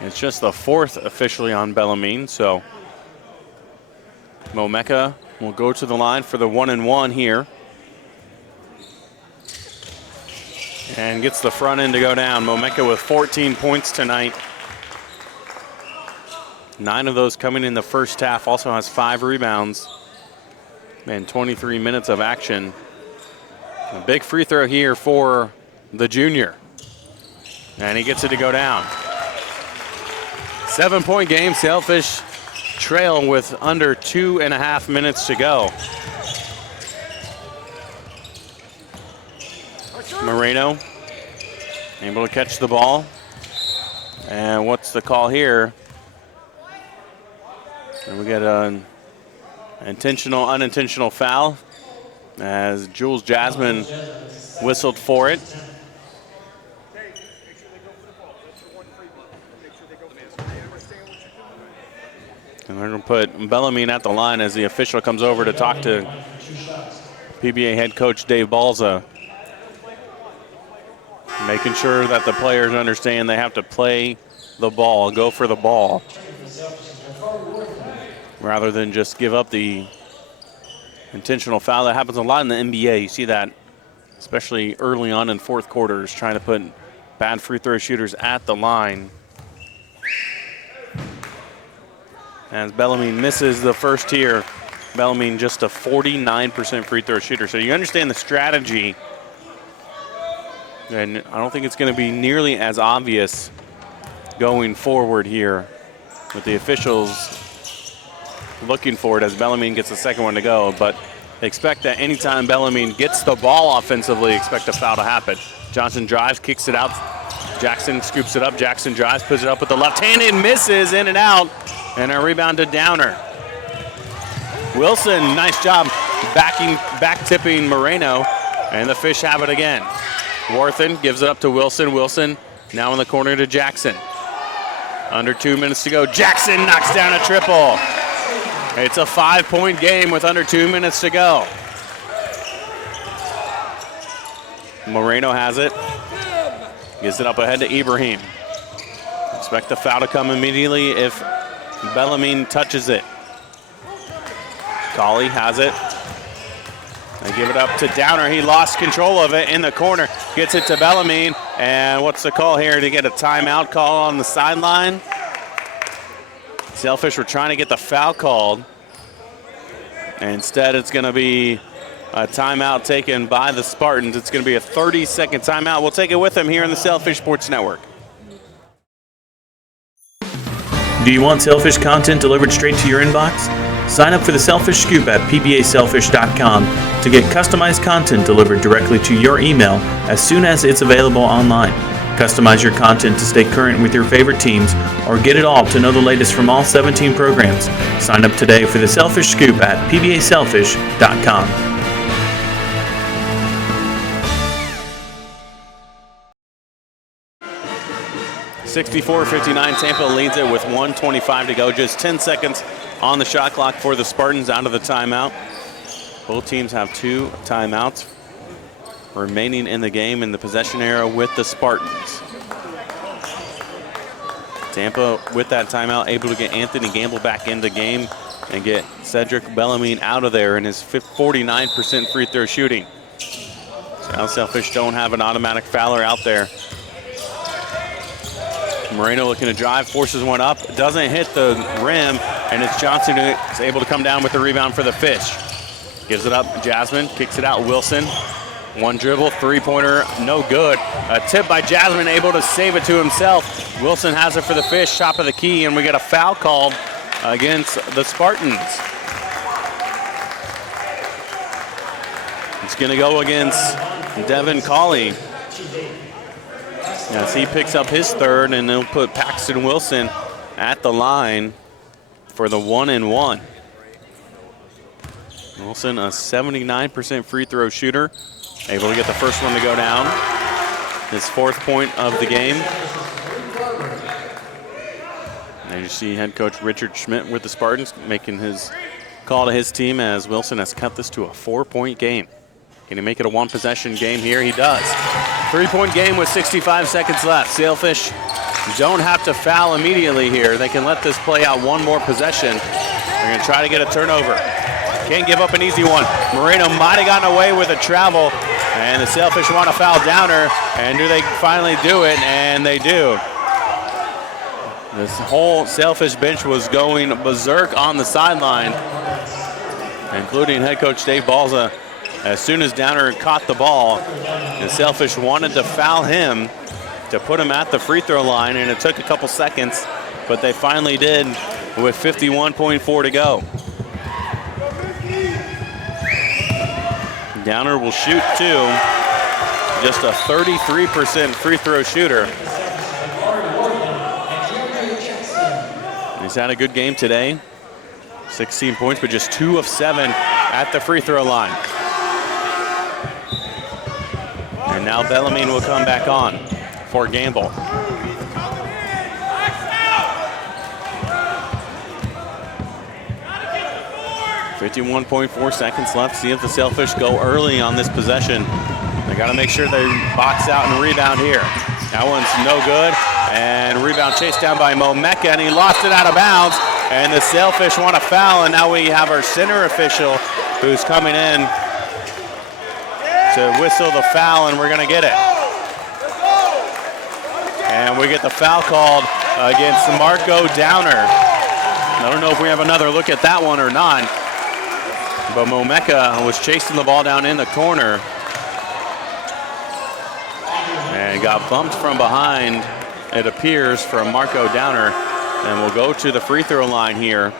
it's just the 4th officially on Bellarmine. So Momeka will go to the line for the 1-and-1 here. and gets the front end to go down. Momeka with 14 points tonight. 9 of those coming in the first half. Also has 5 rebounds and 23 minutes of action. A big free throw here for the junior. And he gets it to go down. 7-point game. Sailfish trail with under 2.5 minutes to go. Moreno able to catch the ball. And what's the call here? And we get an intentional, unintentional foul as Jules Jasmine whistled for it. And they're going to put Bellarmine at the line as the official comes over to talk to PBA head coach Dave Balza. Making sure that the players understand they have to play the ball, go for the ball, rather than just give up the intentional foul. That happens a lot in the NBA. You see that especially early on in fourth quarters, trying to put bad free throw shooters at the line. As Bellarmine misses the first here, Bellarmine just a 49% free throw shooter. So you understand the strategy, and I don't think it's going to be nearly as obvious going forward here with the officials looking for it as Bellarmine gets the second one to go. But expect that anytime Bellarmine gets the ball offensively, expect a foul to happen. Johnson drives, kicks it out. Jackson scoops it up. Jackson drives, puts it up with the left-handed, misses, in and out. And a rebound to Downer. Wilson, nice job back-tipping Moreno. And the Fish have it again. Worthen gives it up to Wilson. Wilson now in the corner to Jackson. Under 2 minutes to go. Jackson knocks down a triple. It's a 5-point game with under 2 minutes to go. Moreno has it. Gives it up ahead to Ibrahim. Expect the foul to come immediately if Bellarmine touches it. Colley has it. They give it up to Downer. He lost control of it in the corner. Gets it to Bellarmine. And what's the call here to get a timeout call on the sideline? Sailfish were trying to get the foul called. And instead, it's going to be a timeout taken by the Spartans. It's going to be a 30-second timeout. We'll take it with them here in the Sailfish Sports Network. Do you want Sailfish content delivered straight to your inbox? Sign up for the Sailfish Scoop at pbasailfish.com to get customized content delivered directly to your email as soon as it's available online. Customize your content to stay current with your favorite teams or get it all to know the latest from all 17 programs. Sign up today for the Sailfish Scoop at pbasailfish.com. 64-59, Tampa leads it with 1:25 to go. Just 10 seconds on the shot clock for the Spartans out of the timeout. Both teams have 2 timeouts remaining in the game in the possession era with the Spartans. Tampa, with that timeout, able to get Anthony Gamble back in the game and get Cedric Bellarmine out of there in his 49% free throw shooting. So now Sailfish don't have an automatic fouler out there. Moreno looking to drive, forces one up, doesn't hit the rim, and it's Johnson who's able to come down with the rebound for the Fish. Gives it up, Jasmine, kicks it out, Wilson. One dribble, three-pointer, no good. A tip by Jasmine, able to save it to himself. Wilson has it for the Fish, top of the key, and we get a foul called against the Spartans. It's gonna go against Devin Colley. As he picks up his third, and they'll put Paxton Wilson at the line for the 1-and-1. Wilson, a 79% free throw shooter, able to get the first one to go down. His 4th point of the game. And you see head coach Richard Schmidt with the Spartans making his call to his team as Wilson has cut this to a 4-point game. Can he make it a 1-possession game here? He does. 3-point game with 65 seconds left. Sailfish don't have to foul immediately here. They can let this play out one more possession. They're going to try to get a turnover. Can't give up an easy one. Moreno might have gotten away with a travel. And the Sailfish want to foul Downer, and do they finally do it? And they do. This whole Sailfish bench was going berserk on the sideline, including head coach Dave Balza. As soon as Downer caught the ball, the Sailfish wanted to foul him to put him at the free throw line, and it took a couple seconds, but they finally did with 51.4 to go. Downer will shoot two, just a 33% free throw shooter. He's had a good game today, 16 points, but just 2 of 7 at the free throw line. And now Bellarmine will come back on for Gamble. .4 seconds left. See if the Sailfish go early on this possession. They got to make sure they box out and rebound here. That one's no good. And rebound chased down by Momeka, and he lost it out of bounds. And the Sailfish want to foul, and now we have our center official who's coming in to whistle the foul, and we're going to get it. And we get the foul called against Marco Downer. I don't know if we have another look at that one or not, but Momeka was chasing the ball down in the corner and got bumped from behind, it appears, from Marco Downer. And we'll go to the free throw line here.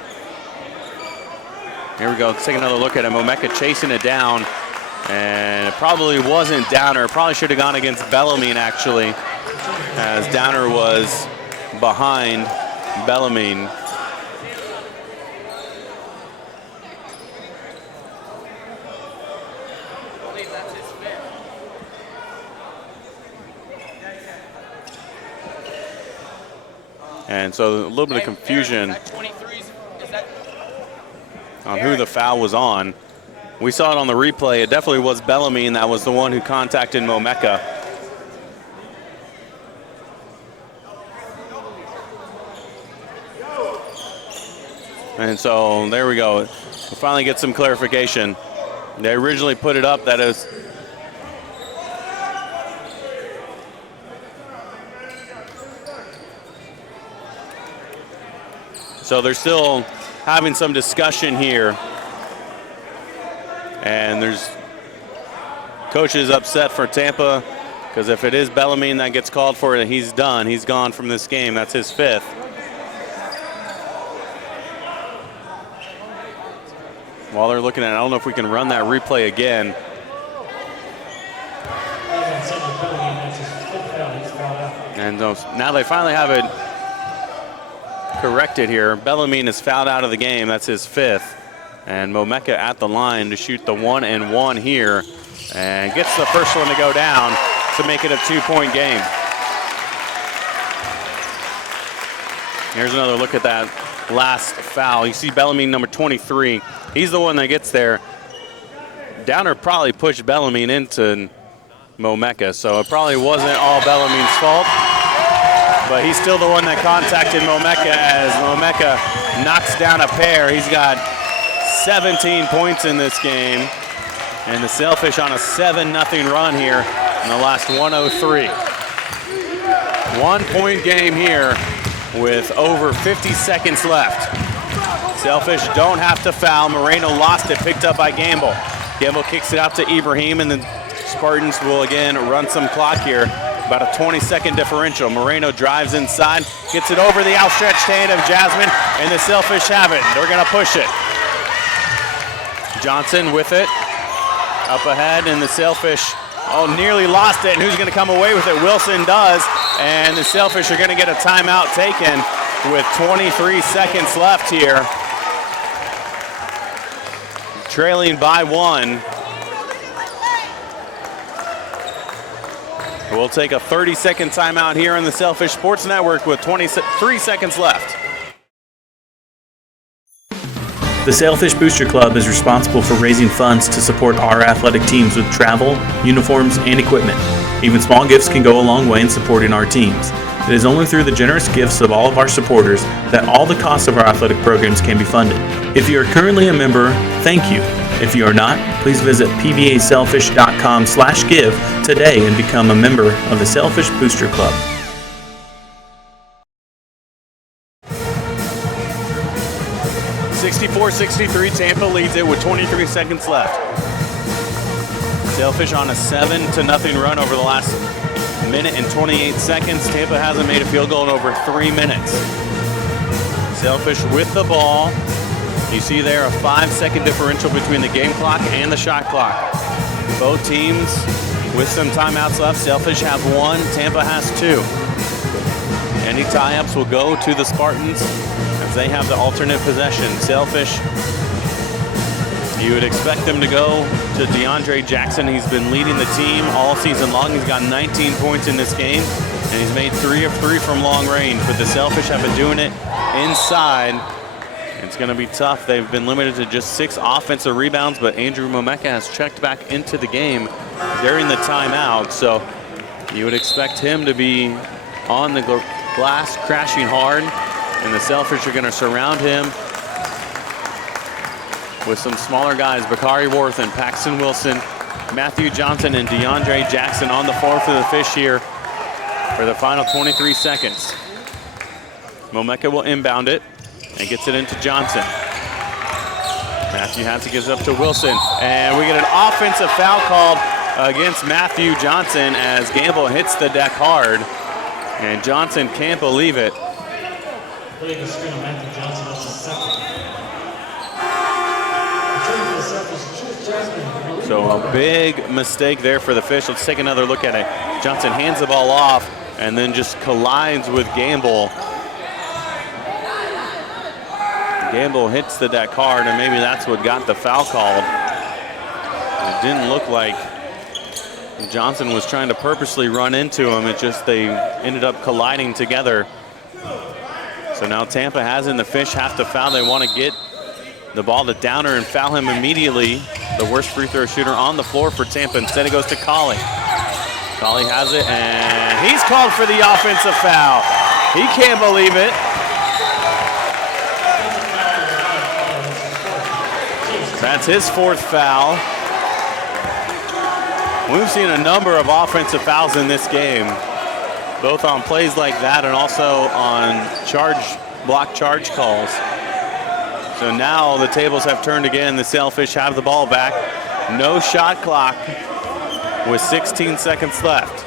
Here we go, let's take another look at it. Momeka chasing it down, and it probably wasn't Downer. Probably should have gone against Bellarmine, actually, as Downer was behind Bellarmine. And so a little bit of confusion on who the foul was on. We saw it on the replay. It definitely was Bellarmine that was the one who contacted Momeka. And so there we go. We'll finally get some clarification. They originally put it up that is. So they're still having some discussion here. And there's coaches upset for Tampa, because if it is Bellarmine that gets called for it, he's done. He's gone from this game. That's his 5th. While they're looking at it, I don't know if we can run that replay again. And now they finally have it corrected here. Bellarmine is fouled out of the game. That's his 5th. And Momeka at the line to shoot the 1-and-1 here, and gets the first one to go down to make it a 2-point game. Here's another look at that last foul. You see Bellarmine, number 23. He's the one that gets there. Downer probably pushed Bellarmine into Momeka, so it probably wasn't all Bellarmine's fault. But he's still the one that contacted Momeka, as Momeka knocks down a pair. He's got 17 points in this game, and the Sailfish on a 7-0 run here in the last 103. 1-point game here with over 50 seconds left. Sailfish don't have to foul. Moreno lost it, picked up by Gamble. Gamble kicks it out to Ibrahim, and the Spartans will again run some clock here. About a 20-second differential. Moreno drives inside, gets it over the outstretched hand of Jasmine, and the Sailfish have it. They're gonna push it. Johnson with it, up ahead, and the Sailfish, nearly lost it, and who's gonna come away with it? Wilson does, and the Sailfish are gonna get a timeout taken with 23 seconds left here. Trailing by 1. We'll take a 30-second timeout here on the Sailfish Sports Network with 23 seconds left. The Sailfish Booster Club is responsible for raising funds to support our athletic teams with travel, uniforms, and equipment. Even small gifts can go a long way in supporting our teams. It is only through the generous gifts of all of our supporters that all the costs of our athletic programs can be funded. If you are currently a member, thank you. If you are not, please visit pbaselfish.com/give today and become a member of the Sailfish Booster Club. (64-63), Tampa leads it with 23 seconds left. Sailfish on a 7-0 run over the last minute and 28 seconds. Tampa hasn't made a field goal in over 3 minutes. Sailfish with the ball. You see there a 5-second differential between the game clock and the shot clock. Both teams with some timeouts left. Sailfish have 1, Tampa has 2. Any tie-ups will go to the Spartans as they have the alternate possession. Sailfish, you would expect them to go to DeAndre Jackson. He's been leading the team all season long. He's got 19 points in this game, and he's made 3 of 3 from long range. But the Sailfish have been doing it inside. It's going to be tough. They've been limited to just 6 offensive rebounds, but Andrew Momeka has checked back into the game during the timeout. So you would expect him to be on the glass, crashing hard, and the Sailfish are going to surround him with some smaller guys, Bakari Worthen, Paxton Wilson, Matthew Johnson, and DeAndre Jackson on the floor for the Fish here for the final 23 seconds. Momeka will inbound it and gets it into Johnson. Matthew Hansen gives it up to Wilson, and we get an offensive foul called against Matthew Johnson as Gamble hits the deck hard, and Johnson can't believe it. Putting the screen on Matthew Johnson, that's a second. So a big mistake there for the Fish. Let's take another look at it. Johnson hands the ball off and then just collides with Gamble. Gamble hits the deck hard, and maybe that's what got the foul called. It didn't look like Johnson was trying to purposely run into him. It just, they ended up colliding together. So now Tampa has in the Fish have to foul. They want to get the ball to Downer and foul him immediately. The worst free throw shooter on the floor for Tampa. Instead it goes to Colley. Colley has it, and he's called for the offensive foul. He can't believe it. That's his 4th foul. We've seen a number of offensive fouls in this game, both on plays like that and also on block charge calls. So now the tables have turned again. The Sailfish have the ball back. No shot clock with 16 seconds left.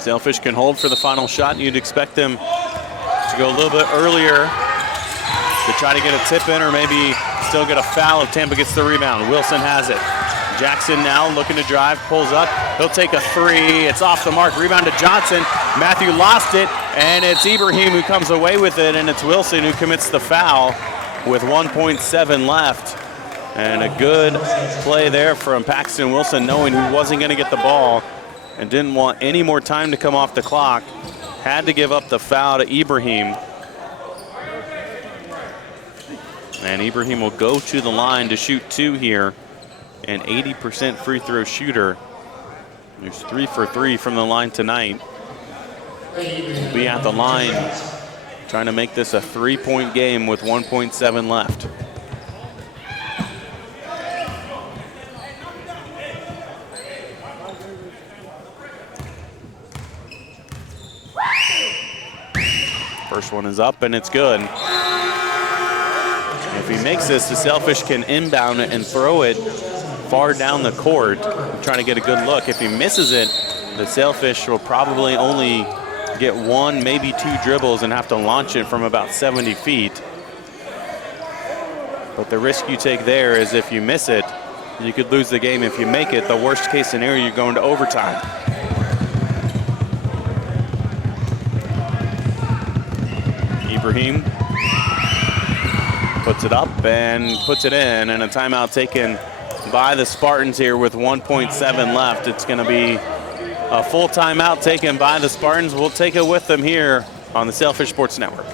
Sailfish can hold for the final shot, and you'd expect them to go a little bit earlier to try to get a tip in or maybe still get a foul if Tampa gets the rebound. Wilson has it. Jackson now looking to drive, pulls up. He'll take a 3. It's off the mark. Rebound to Johnson. Matthew lost it, and it's Ibrahim who comes away with it, and it's Wilson who commits the foul with 1.7 left. And a good play there from Paxton Wilson, knowing he wasn't going to get the ball and didn't want any more time to come off the clock. Had to give up the foul to Ibrahim. And Ibrahim will go to the line to shoot 2 here. An 80% free throw shooter. There's 3 for 3 from the line tonight. He'll be at the line trying to make this a 3-point game with 1.7 left. First one is up and it's good. If he makes this, the Sailfish can inbound it and throw it far down the court, trying to get a good look. If he misses it, the Sailfish will probably only get 1, maybe 2 dribbles and have to launch it from about 70 feet. But the risk you take there is if you miss it, you could lose the game. If you make it, the worst case scenario, you're going to overtime. Ibrahim puts it up and puts it in, and a timeout taken by the Spartans here with 1.7 left. It's going to be a full timeout taken by the Spartans. We'll take it with them here on the Sailfish Sports Network.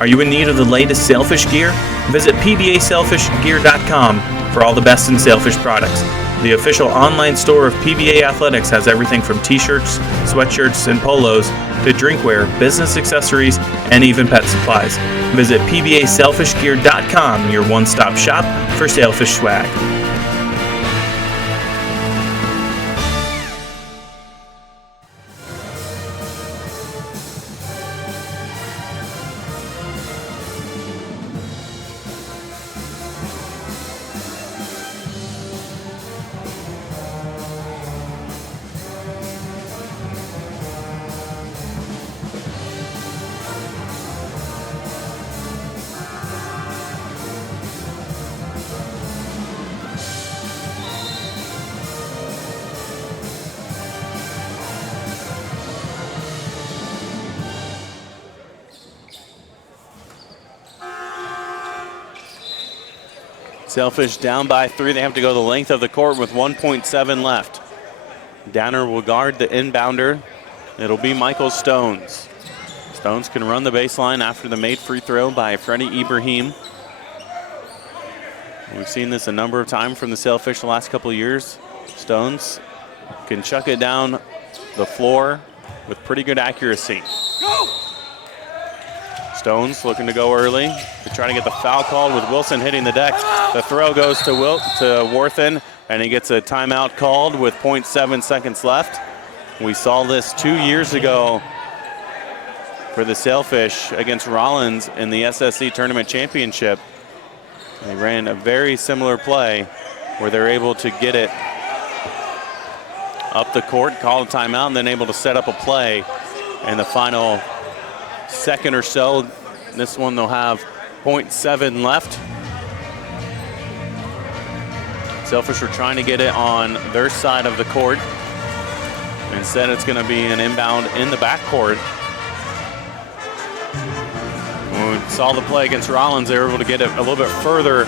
Are you in need of the latest Sailfish gear? Visit pbasailfishgear.com for all the best in Sailfish products. The official online store of PBA Athletics has everything from t-shirts, sweatshirts, and polos, to drinkware, business accessories, and even pet supplies. Visit pbasailfishgear.com, your one-stop shop for sailfish swag. Sailfish down by 3. They have to go the length of the court with 1.7 left. Downer will guard the inbounder. It'll be Michael Stones. Stones can run the baseline after the made free throw by Freddie Ibrahim. We've seen this a number of times from the Sailfish the last couple of years. Stones can chuck it down the floor with pretty good accuracy. Stones looking to go early to try to get the foul called with Wilson hitting the deck. The throw goes to Worthen, and he gets a timeout called with 0.7 seconds left. We saw this 2 years ago for the Sailfish against Rollins in the SSC Tournament Championship. They ran a very similar play where they're able to get it up the court, call a timeout, and then able to set up a play in the final second or so. This one they'll have 0.7 left. Sailfish are trying to get it on their side of the court. Instead, it's going to be an inbound in the backcourt. When we saw the play against Rollins, they were able to get it a little bit further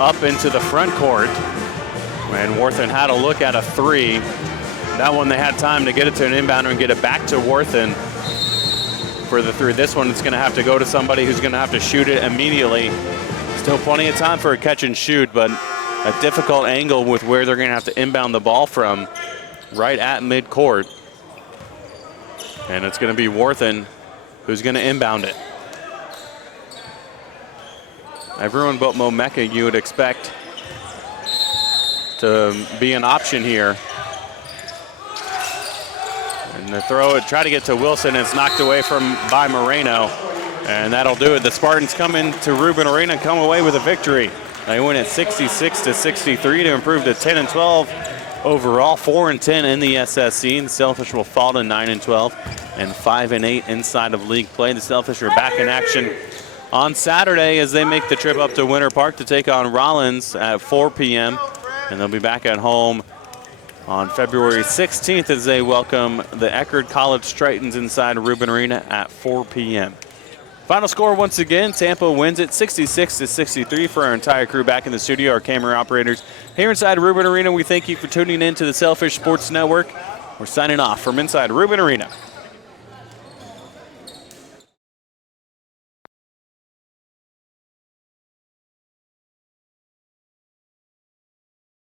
up into the front court. And Worthen had a look at a 3. That one they had time to get it to an inbounder and get it back to Worthen for the 3. This one it's going to have to go to somebody who's going to have to shoot it immediately. Still plenty of time for a catch and shoot, but a difficult angle with where they're going to have to inbound the ball from, right at midcourt. And it's going to be Worthen who's going to inbound it. Everyone but Momeka you would expect to be an option here. And the throw, try to get to Wilson, and it's knocked away by Moreno. And that'll do it. The Spartans come into Ruben Arena, come away with a victory. They win at 66-63 to improve to 10-12 overall, 4-10 in the SSC. And the Sailfish will fall to 9-12 and 5-8 inside of league play. The Sailfish are back in action on Saturday as they make the trip up to Winter Park to take on Rollins at 4 p.m. And they'll be back at home on February 16th as they welcome the Eckerd College Tritons inside Ruben Arena at 4 p.m. Final score once again, Tampa wins it 66-63 for our entire crew back in the studio, our camera operators. Here inside Ruben Arena, we thank you for tuning in to the Sailfish Sports Network. We're signing off from inside Ruben Arena.